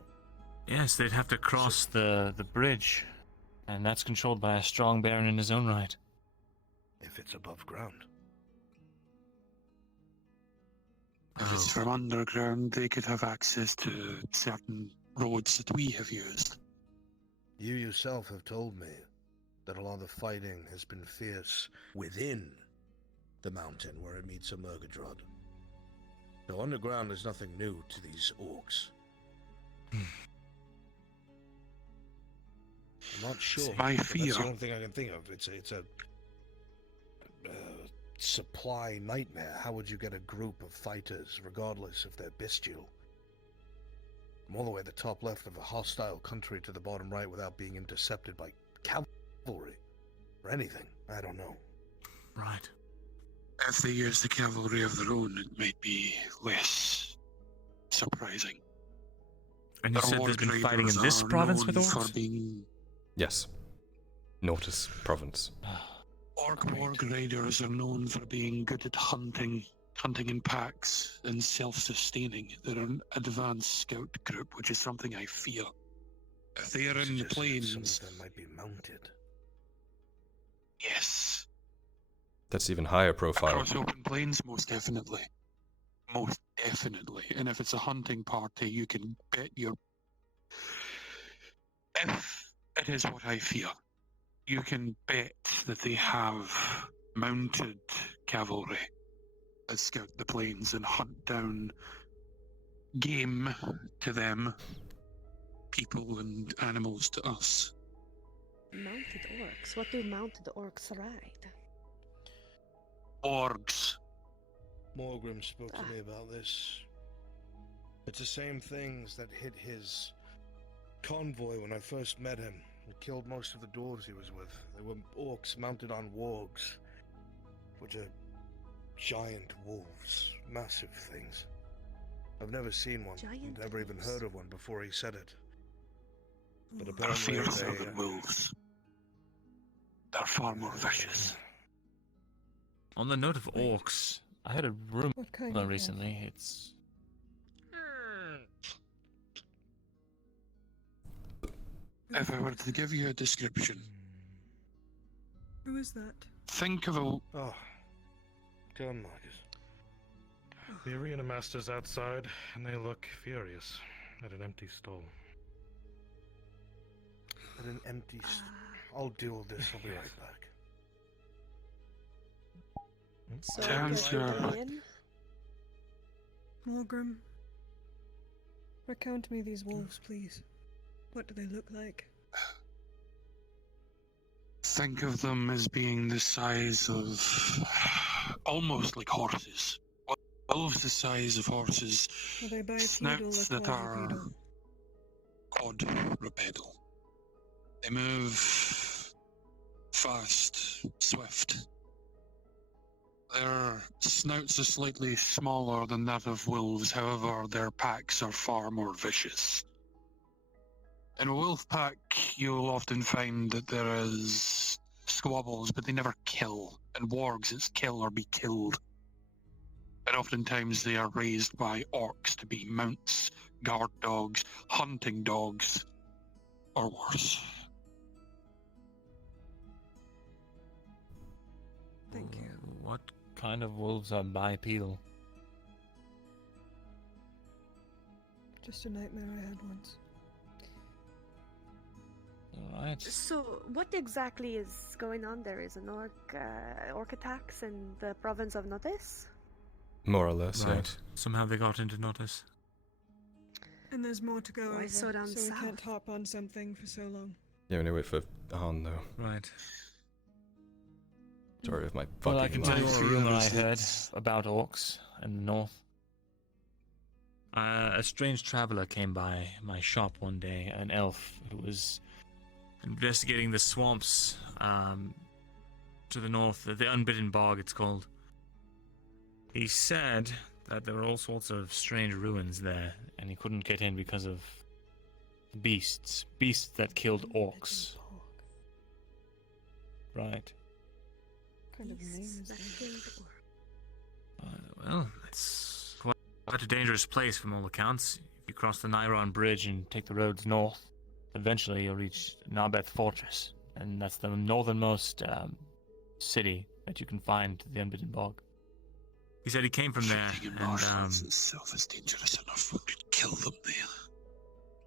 Yes, they'd have to cross the bridge, and that's controlled by a strong baron in his own right. If it's above ground. If it's from underground, they could have access to certain roads that we have used. You yourself have told me that a lot of the fighting has been fierce within the mountain where it meets a Murgadrad. So underground is nothing new to these orcs. I'm not sure. My That's fear. the only thing I can think of. It's a supply nightmare. How would you get a group of fighters, regardless if they're bestial, from all the way at the top left of a hostile country to the bottom right without being intercepted by cavalry or anything? I don't know. Right. If they use the cavalry of their own, it might be less surprising. And you said they've been fighting in this province with orcs? Yes. Nautis province. Orc raiders are known for being good at hunting in packs and self-sustaining. They're an advanced scout group, which is something I fear. If they are in the plains... Some of them might be mounted. Yes. That's even higher profile. Across open plains, most definitely. Most definitely. And if it's a hunting party, you can bet your... If it is what I fear, you can bet that they have mounted cavalry that scout the plains and hunt down game to them, people and animals to us. Mounted orcs? What do mounted orcs ride? Orgs. Morgrim spoke to me about this. It's the same things that hit his convoy when I first met him. He killed most of the dwarves he was with. They were orcs mounted on wargs, which are giant wolves, massive things. I've never seen one, never even heard of one before he said it. But apparently they wolves. They're far more vicious. On the note of orcs, I had a rumor recently. It's if I were to give you a description, Who is that? think of a... Oh, go on, Marcus. The arena master's outside, and they look furious at an empty stall. At an empty... I'll deal with this. I'll be right back. So Sounds Morgrim, recount me these wolves, please. What do they look like? Think of them as being the size of almost like horses. elves the size of horses, Are they bipedal snouts or that are quadrupedal? quadrupedal. They move fast, swift. Their snouts are slightly smaller than that of wolves, however, their packs are far more vicious. In a wolf pack, you'll often find that there is squabbles, but they never kill. In wargs, it's kill or be killed. And oftentimes they are raised by orcs to be mounts, guard dogs, hunting dogs, or worse. Thank you. What kind of wolves are bipedal? Just a nightmare I had once. Alright. So, what exactly is going on there? Is an orc attacks in the province of Nautis? More or less, Right. yes. Somehow they got into Nautis. And there's more to go Why over, so down we south? can't hop on something for so long. Yeah, we need to wait for Han, though. Right. Sorry if my Well, fucking I can tell you life. a rumor I heard about orcs in the north. A strange traveler came by my shop one day, an elf who was investigating the swamps to the north, the Unbidden Bog it's called. He said that there were all sorts of strange ruins there, and he couldn't get in because of beasts that killed orcs. Right. What kind of name is that? Well, it's quite a dangerous place from all accounts. If you cross the Nairon Bridge and take the roads north, eventually you'll reach Narbeth Fortress, and that's the northernmost city that you can find the Unbidden Bog. He said he came from there, and itself is dangerous enough. We could kill them there.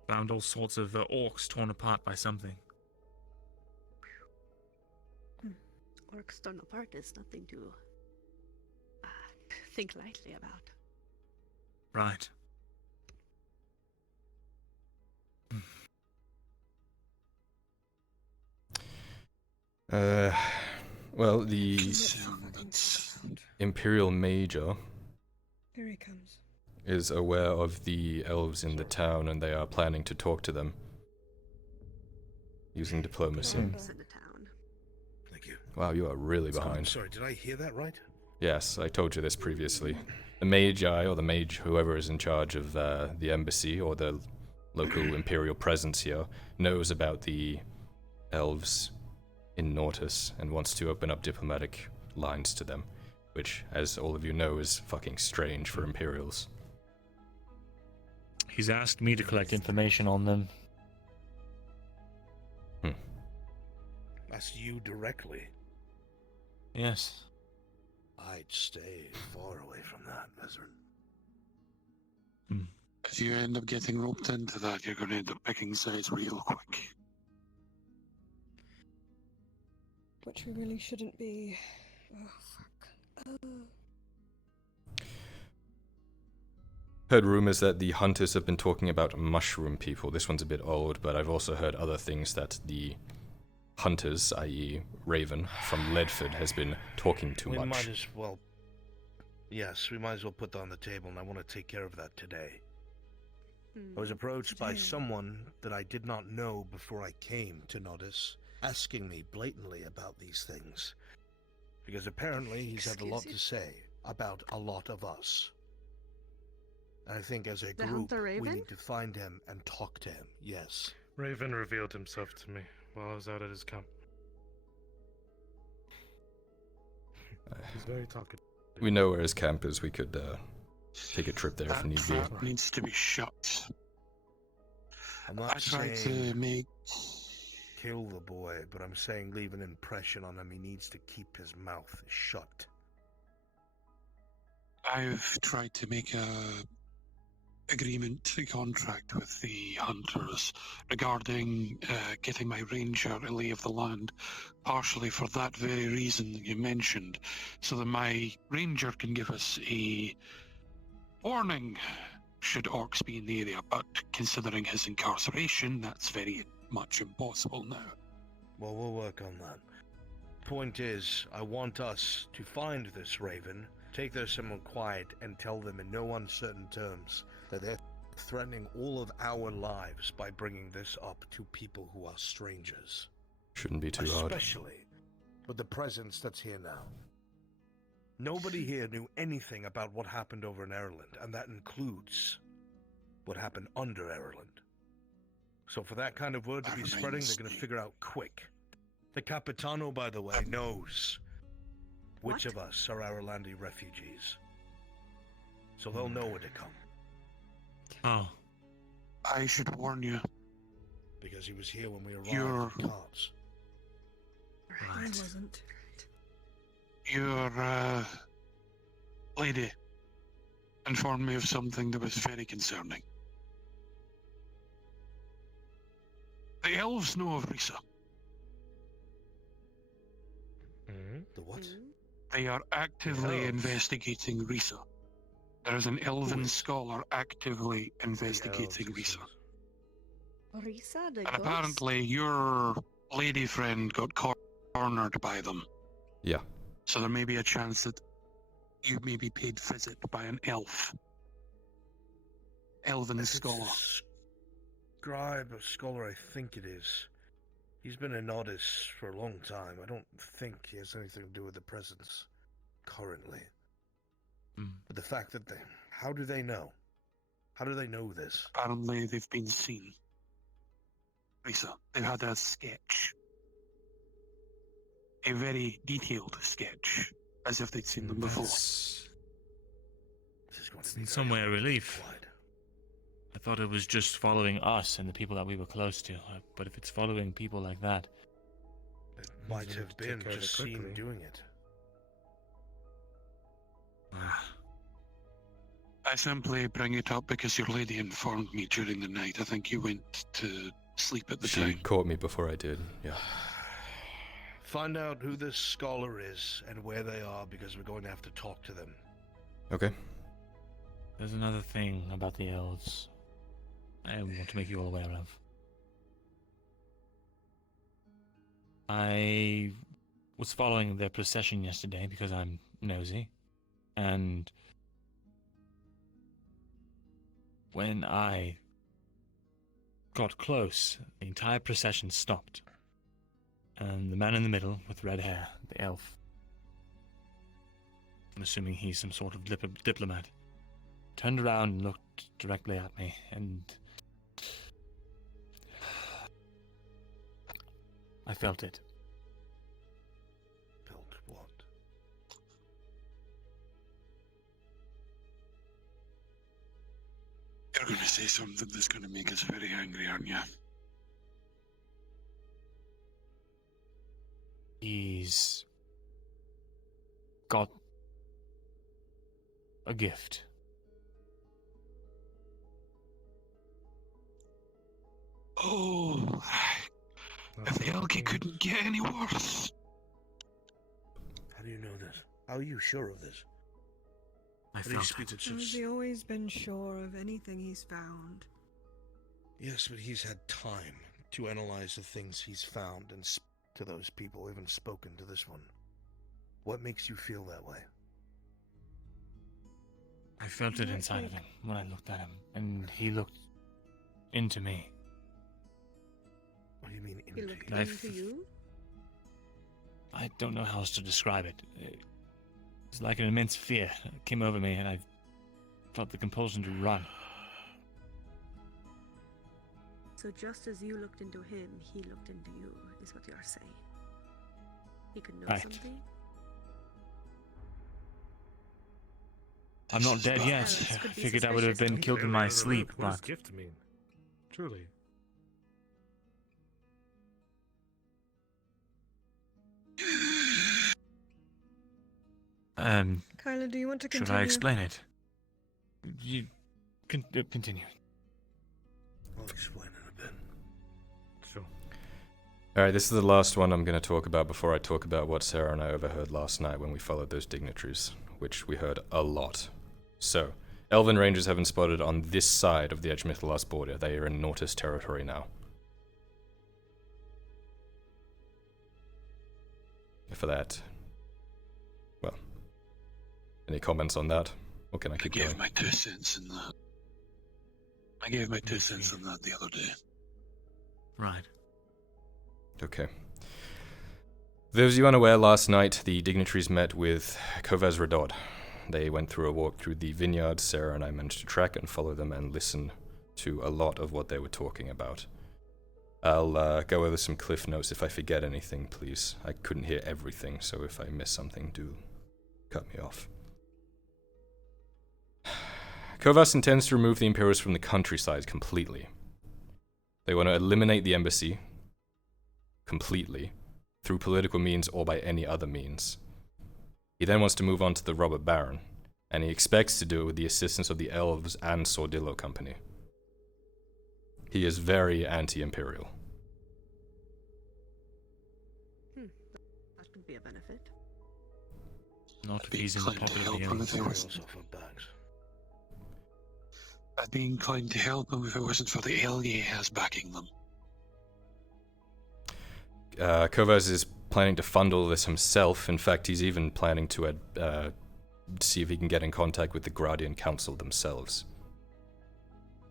found all sorts of orcs torn apart by something. Orcs torn apart is nothing to think lightly about. Right. Well, the Imperial Major Here he comes. is aware of the elves in the town, and they are planning to talk to them using diplomacy. Elves in the town. Thank you. Wow, you are really I'm behind. sorry, did I hear that right? Yes, I told you this previously. The Magi, or the mage, whoever is in charge of the embassy or the local Imperial presence here, knows about the elves in Nautis and wants to open up diplomatic lines to them, which, as all of you know, is fucking strange for Imperials. He's asked me to collect information on them. That's you directly. Yes. I'd stay far away from that, Veteran. If you end up getting roped into that, you're going to end up picking sides real quick. Which we really shouldn't be. Oh, fuck. Heard rumors that the hunters have been talking about mushroom people. This one's a bit old, but I've also heard other things that the hunters, i.e. Raven, from Ledford, has been talking too We much. might as well. Yes, we might as well put that on the table, and I want to take care of that today. I was approached by someone that I did not know before I came to Nautis, asking me blatantly about these things. Because apparently he's had a lot to say about a lot of us. And I think as a The group, Hunter we Raven? need to find him and talk to him, yes. Raven revealed himself to me while I was out at his camp. He's very talkative. We know where his camp is. We could take a trip there if That need be. trap needs to be shut. I'm not I tried saying to make... kill the boy, but I'm saying leave an impression on him. He needs to keep his mouth shut. I've tried to make a contract with the hunters regarding getting my ranger a lay of the land, partially for that very reason that you mentioned, so that my ranger can give us a warning should orcs be in the area, but considering his incarceration, that's very much impossible now. Well, we'll work on that. Point is, I want us to find this Raven Take those someone quiet and tell them in no uncertain terms that they're threatening all of our lives by bringing this up to people who are strangers. Shouldn't be too hard. Especially with the presence that's here now. Nobody here knew anything about what happened over in Ireland, and that includes what happened under Ireland. So for that kind of word to be spreading, they're going to figure out quick. The Capitano, by the way, knows which of us are Irelandi refugees. So they'll know where to come. Oh. I should warn you. Because he was here when we arrived Your in carts. I wasn't. Your lady informed me of something that was very concerning. The elves know of Risa. The what? They are actively investigating Risa. There is an elven scholar actively investigating Risa. Risa, the And ghost? apparently your lady friend got cornered by them. Yeah. So there may be a chance that you may be paid visit by an elf. Elven scholar. Scribe or scholar, I think it is. He's been a Nautis for a long time. I don't think he has anything to do with the presence currently. But the fact that how do they know? How do they know this? Apparently they've been seen. Risa, they've had a sketch. A very detailed sketch, as if they'd seen them before. It's in some way a relief. I thought it was just following us and the people that we were close to, but if it's following people like that... It might have been just seen doing it. I simply bring it up because your lady informed me during the night. I think you went to sleep at the She time. caught me before I did, yeah. Find out who this scholar is and where they are, because we're going to have to talk to them. Okay. There's another thing about the elves I want to make you all aware of. I was following their procession yesterday because I'm nosy, and when I got close, the entire procession stopped, and the man in the middle with red hair, the elf, I'm assuming he's some sort of diplomat, turned around and looked directly at me, and I felt it. Felt what? You're going to say something that's going to make us very angry, aren't you? He's got a gift. Oh, if the Elky couldn't get any worse. How do you know this? How are you sure of this? I How do you speak with Has he always been sure of anything he's found? Yes, but he's had time to analyze the things he's found and speak to those people, even spoken to this one. What makes you feel that way? I felt it inside of him when I looked at him, and he looked into me. What do you mean He into looked you? into you? I don't know how else to describe it. It's like an immense fear came over me, and I felt the compulsion to run. So just as you looked into him, he looked into you, is what you're saying. He could know Right. something? I'm not dead yet. This I could be figured I would have been suspicious. killed in my sleep, What does but gift mean? Truly. Kyla, do you want to should continue? I explain it? You continue. I'll explain in a bit. Sure. Alright, this is the last one I'm going to talk about before I talk about what Sarah and I overheard last night when we followed those dignitaries, which we heard a lot. So, Elven Rangers have been spotted on this side of the Edge-Mythalos border. They are in Nautis territory now. For that, well, Any comments on that? Or can I keep gave going? my 2 cents in that. I gave my 2 cents on that the other day. Right. Okay. Those of you unaware, last night the dignitaries met with Kovaz Radod. They went through a walk through the vineyard. Sarah and I managed to track and follow them and listen to a lot of what they were talking about. I'll go over some cliff notes. If I forget anything, please. I couldn't hear everything, so if I miss something, do cut me off. Kovaz intends to remove the Imperials from the countryside completely. They want to eliminate the embassy completely, through political means or by any other means. He then wants to move on to the Robber Baron, and he expects to do it with the assistance of the Elves and Sordillo Company. He is very anti-imperial. That could be a benefit. Not if he's in the pocket of the Elves. I'd be inclined to help him if it wasn't for the L he has backing them. Kovaz is planning to fund all this himself. In fact, he's even planning to see if he can get in contact with the Gradian Council themselves.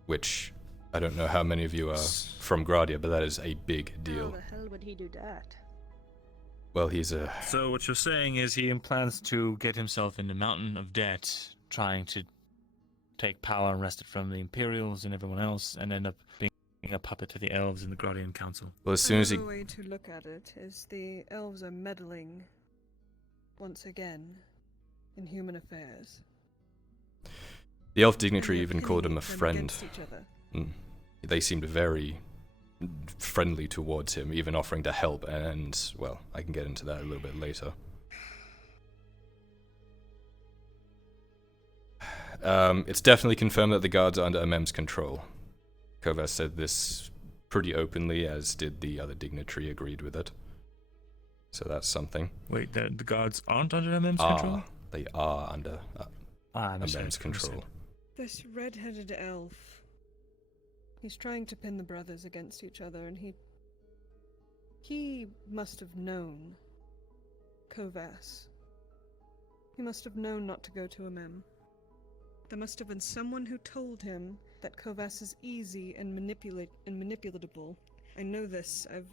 Which, I don't know how many of you are from Gradia, but that is a big deal. How the hell would he do that? Well, he's a... So what you're saying is he plans to get himself in a mountain of debt, trying to take power and wrest it from the Imperials and everyone else, and end up being a puppet to the Elves and the Gradian Council. Well, as soon as he... Another way to look at it is the Elves are meddling, once again, in human affairs. The elf dignitary even called him a friend. Against each other. They seemed very friendly towards him, even offering to help, and, well, I can get into that a little bit later. It's definitely confirmed that the guards are under Amem's control. Kovaz said this pretty openly, as did the other dignitary, agreed with it. So that's something. Wait, the guards aren't under Amem's control? They are under Amem's control. This red-headed elf, he's trying to pin the brothers against each other, and he must have known Kovaz. He must have known not to go to Amem. There must have been someone who told him that Kovaz is easy and manipulatable. I know this. I've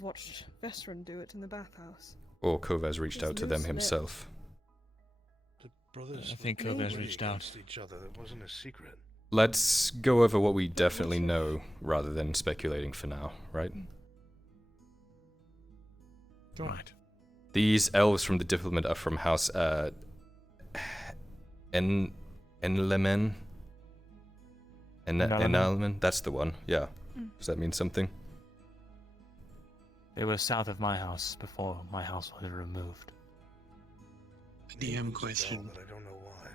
watched Vesran do it in the bathhouse. Or Kovaz reached out to them himself. The brothers. I think Kovaz reached out. Each other. It wasn't a secret. Let's go over what we definitely know, rather than speculating for now, right? Right. These elves from the diplomat are from House Enlemen? Enalmen? That's the one, yeah. Does that mean something? They were south of my house before my house was removed. DM question. But I don't know why.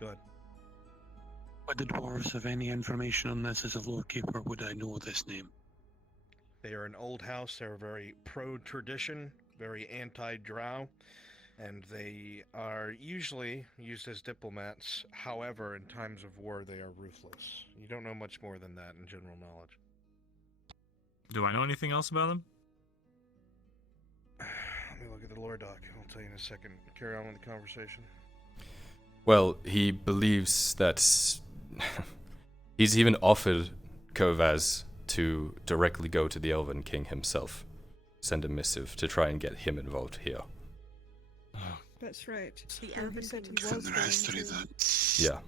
Go ahead. Would the dwarves have any information on this as a lore-keeper? Would I know this name? They are an old house. They're very pro-tradition, very anti-drow, and they are usually used as diplomats. However, in times of war, they are ruthless. You don't know much more than that in general knowledge. Do I know anything else about them? Let me look at the lore doc. I'll tell you in a second. Carry on with the conversation. Well, he believes that he's even offered Kovaz to directly go to the Elven King himself, send a missive to try and get him involved here. That's right. The Elven said he Given was their going history, to. that's... Yeah.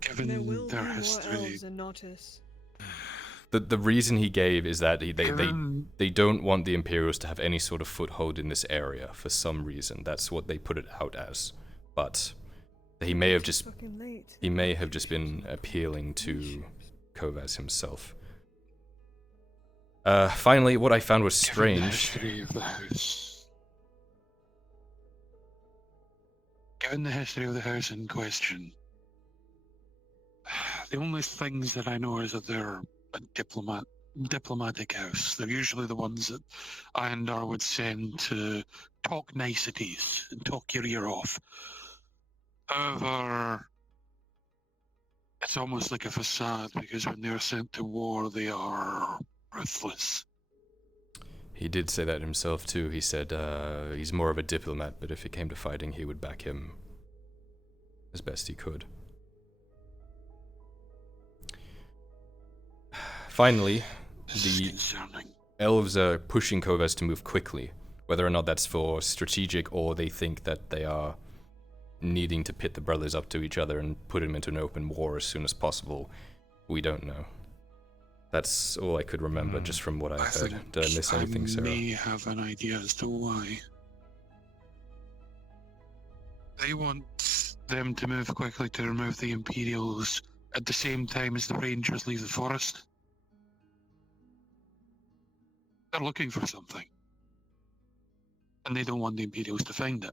Given There will their be more history... elves in Nautis. The reason he gave is that they don't want the Imperials to have any sort of foothold in this area for some reason. That's what they put it out as. But he may have just been appealing to Kovaz himself. Finally, what I found was strange. Given the history of the house. Given the history of the house in question, the only things that I know is that they're a diplomatic house. They're usually the ones that Iandar would send to talk niceties and talk your ear off. However, it's almost like a facade, because when they're sent to war, they are ruthless. He did say that himself too. He said he's more of a diplomat, but if it came to fighting, he would back him as best he could. Finally, the elves are pushing Kovas to move quickly, whether or not that's for strategic or they think that they are needing to pit the brothers up to each other and put them into an open war as soon as possible. We don't know. That's all I could remember just from what I heard. Did I miss anything, Sarah? I may have an idea as to why. They want them to move quickly to remove the Imperials at the same time as the Rangers leave the forest. They're looking for something. And they don't want the Imperials to find it.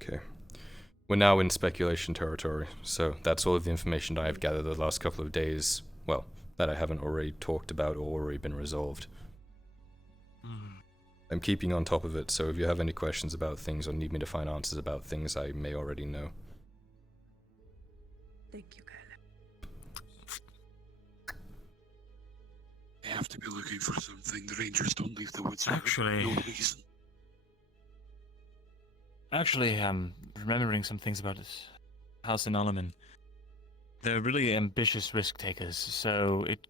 Okay. We're now in speculation territory, so that's all of the information I have gathered the last couple of days. Well, that I haven't already talked about or already been resolved. I'm keeping on top of it, so if you have any questions about things or need me to find answers about things I may already know. Thank you, Kyla. They have to be looking for something. The Rangers don't leave the woods for Actually, no reason. Actually, I'm remembering some things about House and Alaman. They're really ambitious risk takers, so it...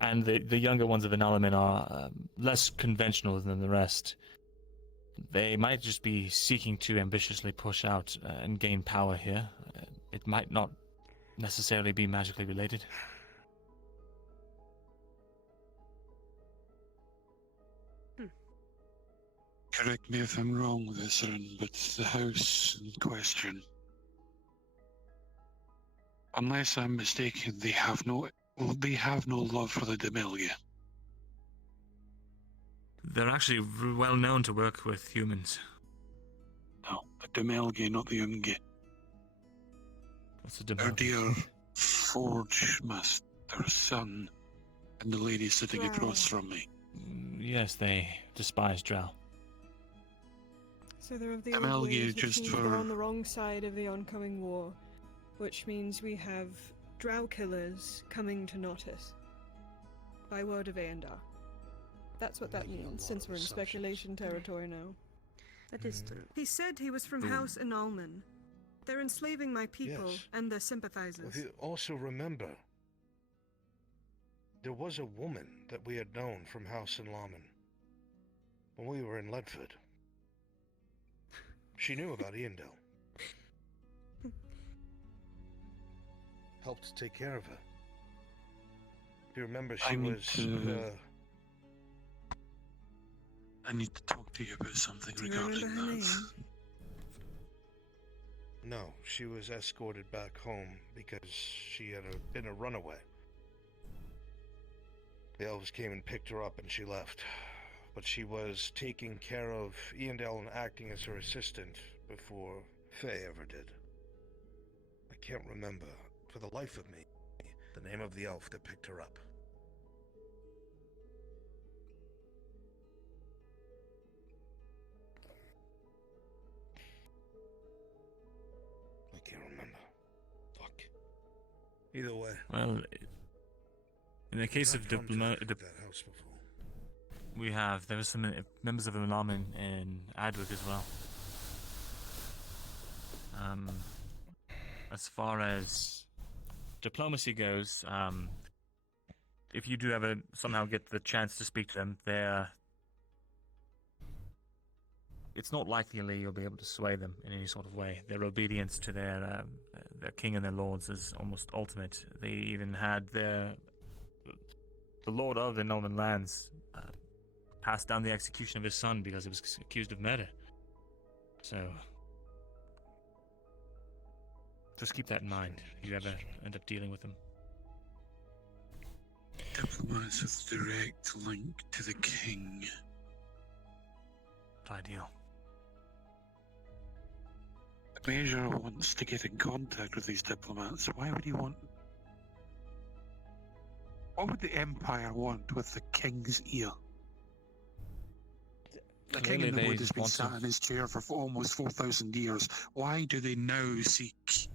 And the younger ones of Alaman are less conventional than the rest. They might just be seeking to ambitiously push out and gain power here. It might not necessarily be magically related. Correct me if I'm wrong, Viscerin, but the house in question, unless I'm mistaken, they have no love for the Demelgia. They're actually well known to work with humans. No, the Demelgia, not the Umge. What's the Our Demelgia? dear Forge Master's son, and the lady sitting across from me. Yes, they despise Drow. So they're of the Amalgam old ways, which just means for- they're on the wrong side of the oncoming war, which means we have drow killers coming to Nautis. By word of Aendar. That's what that means, since we're in speculation territory now. That is true. He said he was from House Analman. They're enslaving my people Yes. and their Well, sympathizers. you also remember, there was a woman that we had known from House and Lawman when we were in Ledford. She knew about Iandel. Helped take care of her. Do you remember she was... I need to talk to you about something Do you regarding remember her that. name? No, she was escorted back home because she had been a runaway. The elves came and picked her up and she left. But she was taking care of Iandel and acting as her assistant before Faye ever did. I can't remember, for the life of me, the name of the elf that picked her up. I can't remember. Fuck. Either way. Well, in the case of that house before. there were some members of the Malaman in Adwick as well. As far as diplomacy goes, if you do ever somehow get the chance to speak to them, it's not likely you'll be able to sway them in any sort of way. Their obedience to their king and their lords is almost ultimate. They even had the lord of the Northern lands passed down the execution of his son because he was accused of murder. So just keep that in mind if you ever end up dealing with them. Diplomats with direct link to the king. Ideal. The Major wants to get in contact with these diplomats. Why would he want... What would the Empire want with the king's ear? The king in the Clearly wood they has been want sat to- in his chair for almost 4,000 years. Why do they now seek...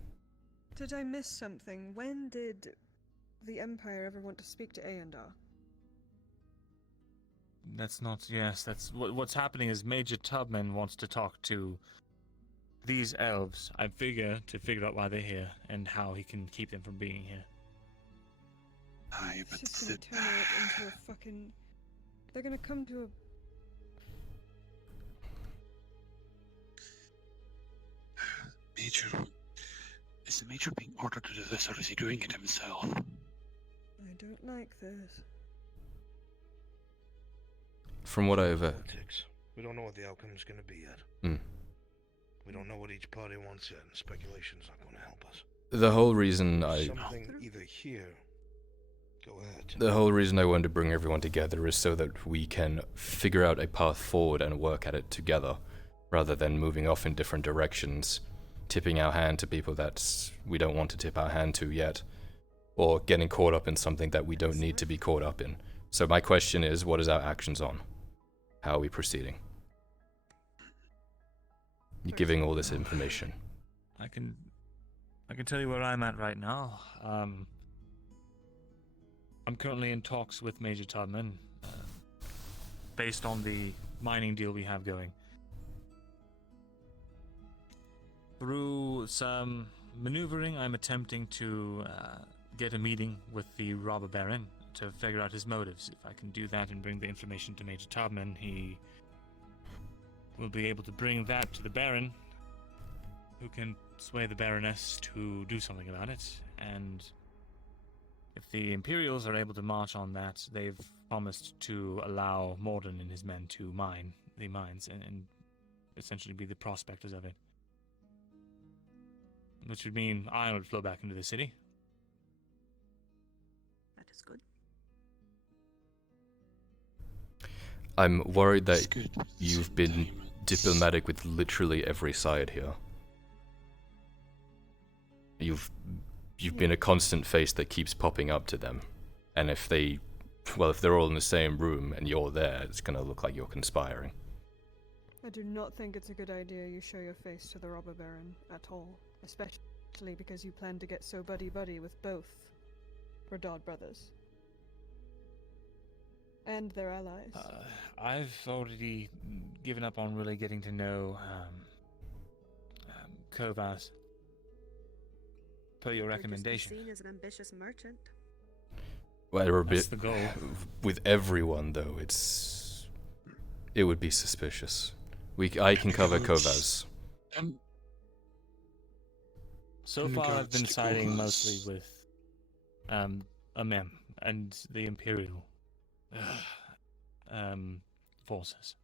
Did I miss something? When did the Empire ever want to speak to Aendar? That's not... Yes, that's... What's happening is Major Tubman wants to talk to these elves, I figure, to figure out why they're here and how he can keep them from being here. Aye, It's but just gonna turn it into a fucking... They're gonna come to a... Major, is the Major being ordered to do this, or is he doing it himself? I don't like this. From what I've... Politics. We don't know what the outcome's gonna be yet. Hmm. We don't know what each party wants yet, and speculation's not gonna help us. The whole reason I... Something either here... Go ahead. The whole reason I wanted to bring everyone together is so that we can figure out a path forward and work at it together, rather than moving off in different directions, tipping our hand to people that we don't want to tip our hand to yet, or getting caught up in something that we don't need to be caught up in. So my question is, what is our actions on? How are we proceeding? You're giving all this information. I can tell you where I'm at right now. I'm currently in talks with Major Tubman, based on the mining deal we have going. Through some maneuvering, I'm attempting to get a meeting with the robber baron to figure out his motives. If I can do that and bring the information to Major Tubman, he will be able to bring that to the baron, who can sway the baroness to do something about it. And if the Imperials are able to march on that, they've promised to allow Morden and his men to mine the mines and essentially be the prospectors of it. Which would mean iron would flow back into the city. That is good. I'm worried that you've been diplomatic with literally every side here. You've been a constant face that keeps popping up to them. And if they're all in the same room and you're there, it's gonna look like you're conspiring. I do not think it's a good idea you show your face to the robber baron at all, especially because you plan to get so buddy-buddy with both Radad brothers. And their allies. I've already given up on really getting to know Kovas. Per your recommendation. Seen as an ambitious merchant. Well, That's the goal. With everyone, though, it would be suspicious. I can cover Kovas. So far, I've been siding mostly with Amem and the Imperial forces.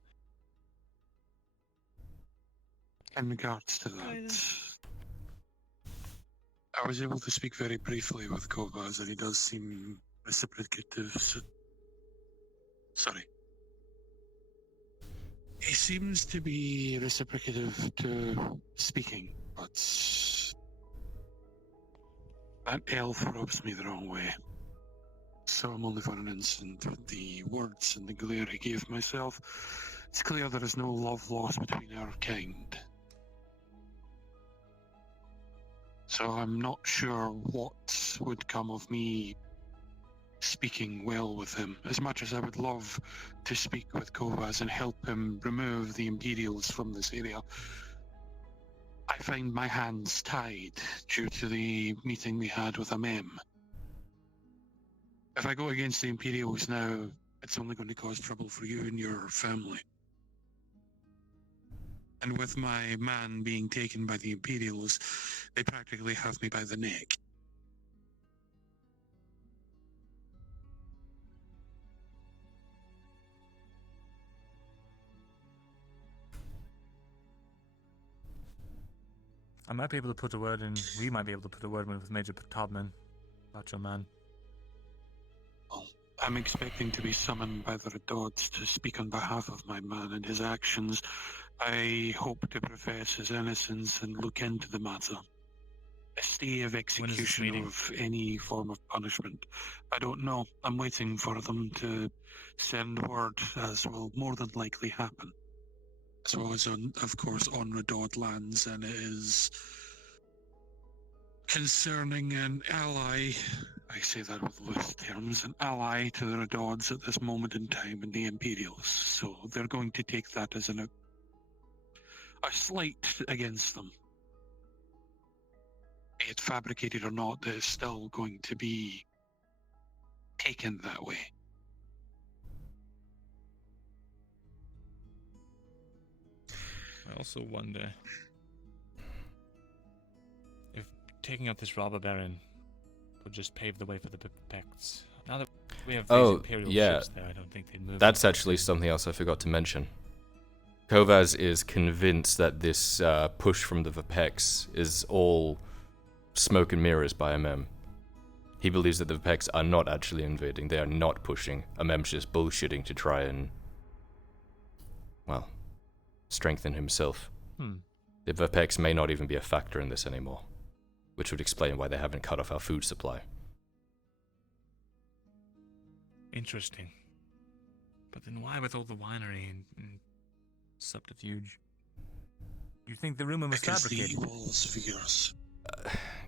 In regards to that, I was able to speak very briefly with Kovas, and he does seem reciprocative. Sorry. He seems to be reciprocative to speaking, but that elf rubs me the wrong way. So I'm only for an instant with the words and the glare I gave myself. It's clear there is no love lost between our kind. So I'm not sure what would come of me speaking well with him. As much as I would love to speak with Kovas and help him remove the Imperials from this area, I find my hands tied due to the meeting we had with Amem. If I go against the Imperials now, it's only going to cause trouble for you and your family. And with my man being taken by the Imperials, they practically have me by the neck. I might be able to put a word in. We might be able to put a word in with Major Tubman about your man. I'm expecting to be summoned by the Radods to speak on behalf of my man and his actions. I hope to profess his innocence and look into the matter. A stay of execution of any form of punishment. I don't know. I'm waiting for them to send word, as will more than likely happen. As well as, of course, on Radod lands, and it is concerning an ally. I say that with loose terms, an ally to the Radods at this moment in time in the Imperials. So they're going to take that as a slight against them. Be it fabricated or not, that is still going to be taken that way. I also wonder if taking out this robber baron would just pave the way for the Pects. Now that we have these Imperial ships there, I don't think they'd move. That's actually something else I forgot to mention. Kovaz is convinced that this push from the Vapex is all smoke and mirrors by MM. He believes that the Vapex are not actually invading, they are not pushing. MM's just bullshitting to try and, well, strengthen himself. The Vapex may not even be a factor in this anymore, which would explain why they haven't cut off our food supply. Interesting. But then why with all the winery and subterfuge? You think the rumor was fabricated?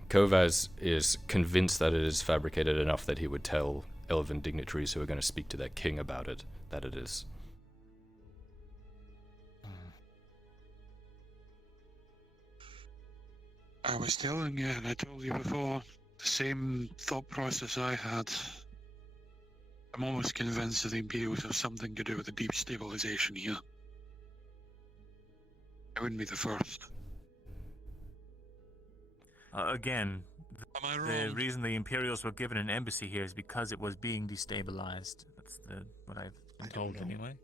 Kovaz is convinced that it is fabricated enough that he would tell elven dignitaries who are going to speak to their king about it, that it is. I was telling you, and I told you before, the same thought process I had. I'm almost convinced that the Imperials have something to do with the deep stabilization here. I wouldn't be the first. Again, Am I the wrong? reason the Imperials were given an embassy here is because it was being destabilized. That's what I've been told anyway.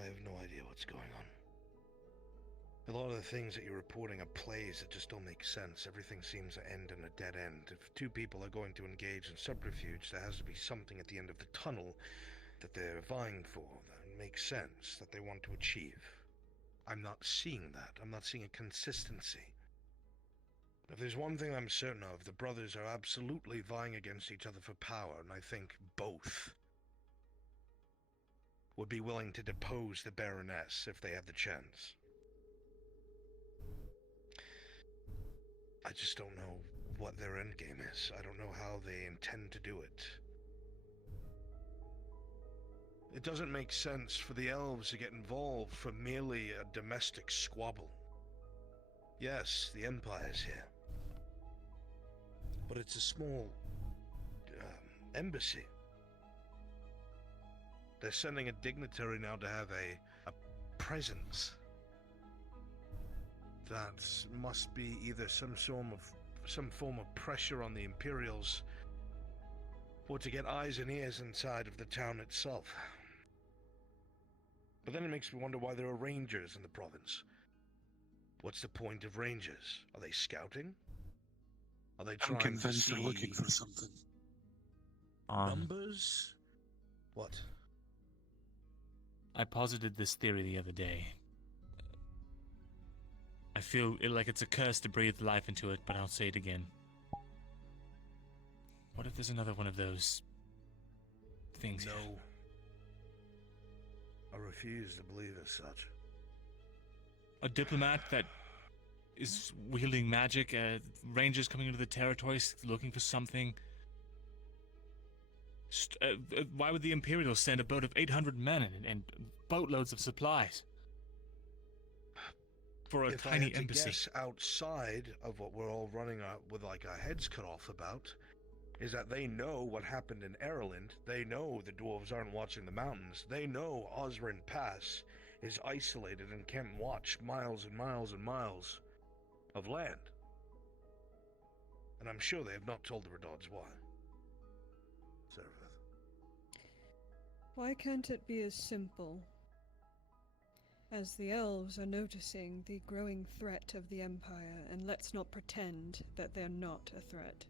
I have no idea what's going on. A lot of the things that you're reporting are plays that just don't make sense. Everything seems to end in a dead end. If two people are going to engage in subterfuge, there has to be something at the end of the tunnel that they're vying for, that makes sense, that they want to achieve. I'm not seeing that. I'm not seeing a consistency. If there's one thing I'm certain of, the brothers are absolutely vying against each other for power, and I think both would be willing to depose the Baroness if they had the chance. I just don't know what their endgame is. I don't know how they intend to do it. It doesn't make sense for the elves to get involved for merely a domestic squabble. Yes, the Empire's here. But it's a small embassy. They're sending a dignitary now to have a presence. That must be either some form of pressure on the Imperials, or to get eyes and ears inside of the town itself. But then it makes me wonder why there are rangers in the province. What's the point of rangers? Are they scouting? Are they trying I'm convinced to they're looking for something. numbers? What? I posited this theory the other day. I feel like it's a curse to breathe life into it, but I'll say it again. What if there's another one of those things here? No. I refuse to believe as such. A diplomat that is wielding magic, rangers coming into the territory looking for something. Why would the Imperials send a boat of 800 men and boatloads of supplies for a If tiny I had embassy? to guess outside of what we're all running out with like our heads cut off about, is that they know what happened in Ireland. They know the dwarves aren't watching the mountains. They know Osrin Pass is isolated and can't watch miles and miles and miles of land. And I'm sure they have not told the Redods why. Why can't it be as simple as the elves are noticing the growing threat of the Empire, and let's not pretend that they're not a threat?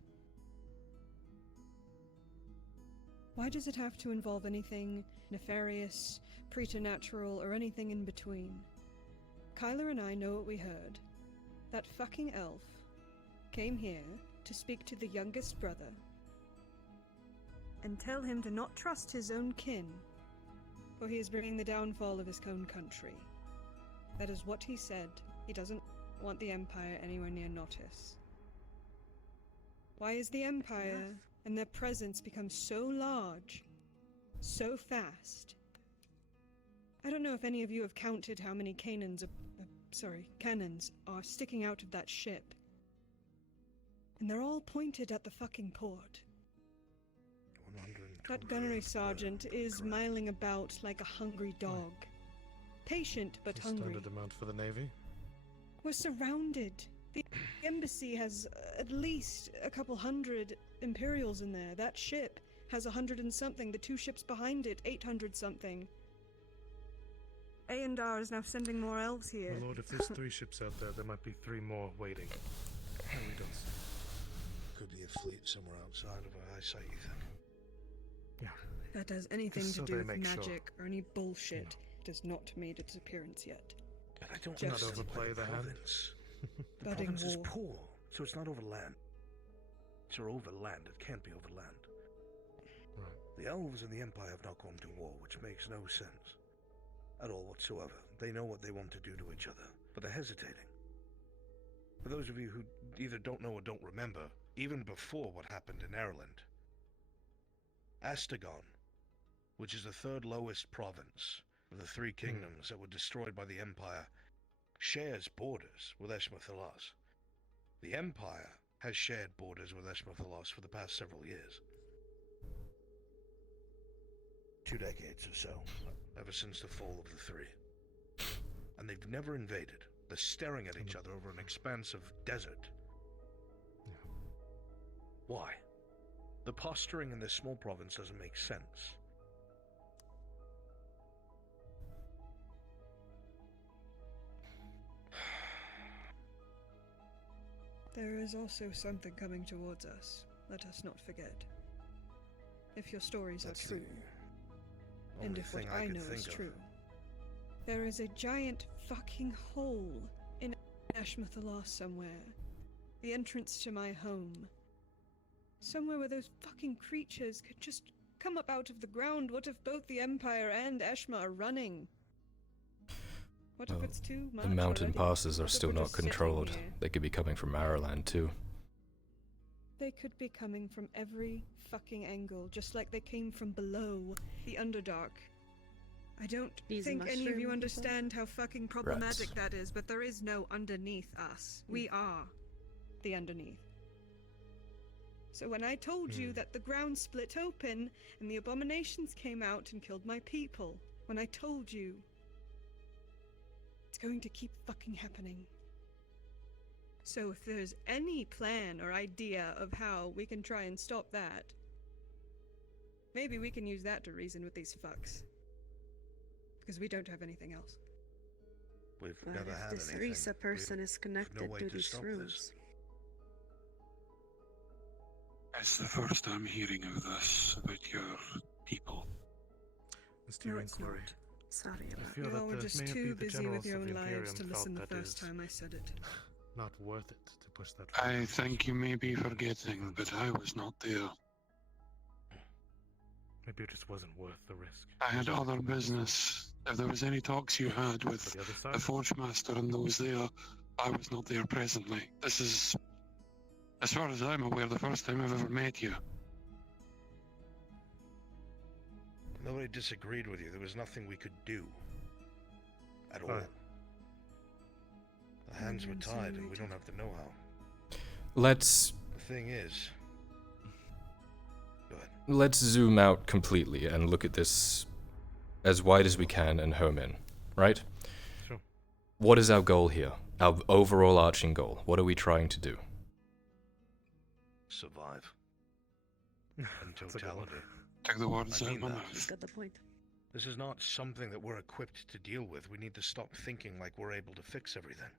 Why does it have to involve anything nefarious, preternatural, or anything in between? Kyler and I know what we heard. That fucking elf came here to speak to the youngest brother and tell him to not trust his own kin, for he is bringing the downfall of his own country. That is what he said. He doesn't want the Empire anywhere near Nautis. Why is the Empire and their presence become so large, so fast? I don't know if any of you have counted how many cannons are cannons are sticking out of that ship. And they're all pointed at the fucking port. That gunnery sergeant is miling about like a hungry dog. Patient but hungry. Standard amount for the Navy? We're surrounded. The embassy has at least a couple hundred Imperials in there. That ship has 100 and something. The two ships behind it, 800 something. A&R is now sending more elves here. My lord, if there's 3 ships out there, there might be 3 more waiting. How we don't see. Could be a fleet somewhere outside of our eyesight, you think? Yeah. That has anything Just to so do they with make magic or any bullshit. It has not made its appearance yet. But I don't Just not overplay the hand. The budding province is war. poor, so it's not over land. It's over land. It can't be over land. Right. The elves and the Empire have not gone to war, which makes no sense. At all whatsoever. They know what they want to do to each other, but they're hesitating. For those of you who either don't know or don't remember, even before what happened in Ireland, Astagon, which is the 3rd lowest province of the 3 kingdoms that were destroyed by the Empire, shares borders with Eshmethalos. The Empire has shared borders with Eshmethalos for the past several years. 2 decades or so, ever since the fall of the 3. And they've never invaded. They're staring at each other over an expanse of desert. Why? The posturing in this small province doesn't make sense. There is also something coming towards us. Let us not forget. If your stories That's are true, the and only if what thing I could know think is of. true, there is a giant fucking hole in Ashmethalos somewhere. The entrance to my home. Somewhere where those fucking creatures could just come up out of the ground. What if both the Empire and Eshma are running? What if it's too much The mountain already? passes are What if still we're not just sitting controlled. here? They could be coming from Ireland too. They could be coming from every fucking angle, just like they came from below the Underdark. I don't These think any of mushroom you people? understand how fucking problematic Rats. that is, but there is no underneath us. We are the underneath. So when I told you that the ground split open and the abominations came out and killed my people, when I told you, it's going to keep fucking happening. So if there's any plan or idea of how we can try and stop that, maybe we can use that to reason with these fucks. Because we don't have anything else. We've But never if had this anything. Risa person is We've connected no way to to these stop rooms. this. It's the first I'm hearing of this about your people. It's to No, your it's inquiry. not. Sorry I about feel You that all were the just may too be the busy generals with your of own the lives to Imperium listen the felt that first is time I said it. not worth it to push that. I think you may be forgetting, but I was not there. Maybe it just wasn't worth the risk. I had other business. If there was any talks you had with For the other side? the Forge Master and those there, I was not there presently. This is, as far as I'm aware, the first time I've ever met you. Nobody disagreed with you. There was nothing we could do. At all. Right. The hands were tied and we don't have the know-how. Let's The thing is... Go ahead. let's zoom out completely and look at this as wide as we can and home in, right? Sure. What is our goal here? Our overall arching goal? What are we trying to do? Survive. In totality. Take the words I out mean of my that. mouth. He's got the point. This is not something that we're equipped to deal with. We need to stop thinking like we're able to fix everything.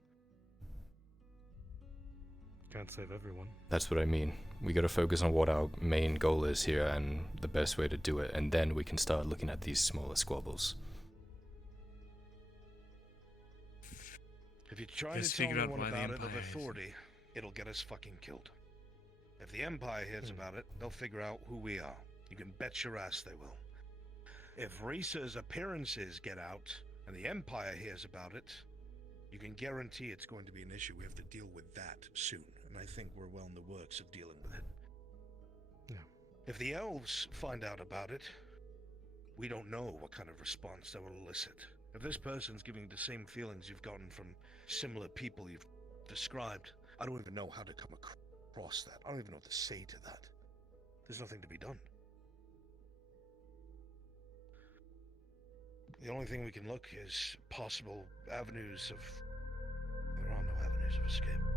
Can't save everyone. That's what I mean. We gotta focus on what our main goal is here and the best way to do it, and then we can start looking at these smaller squabbles. If you try Let's to tell figure out anyone why the about it of Empire is- authority, it'll get us fucking killed. If the Empire hears about it, they'll figure out who we are. You can bet your ass they will. If Risa's appearances get out, and the Empire hears about it, you can guarantee it's going to be an issue. We have to deal with that soon, and I think we're well in the works of dealing with it. Yeah. If the elves find out about it, we don't know what kind of response that will elicit. If this person's giving you the same feelings you've gotten from similar people you've described, I don't even know how to come across that. I don't even know what to say to that. There's nothing to be done. The only thing we can look is possible avenues of... There are no avenues of escape.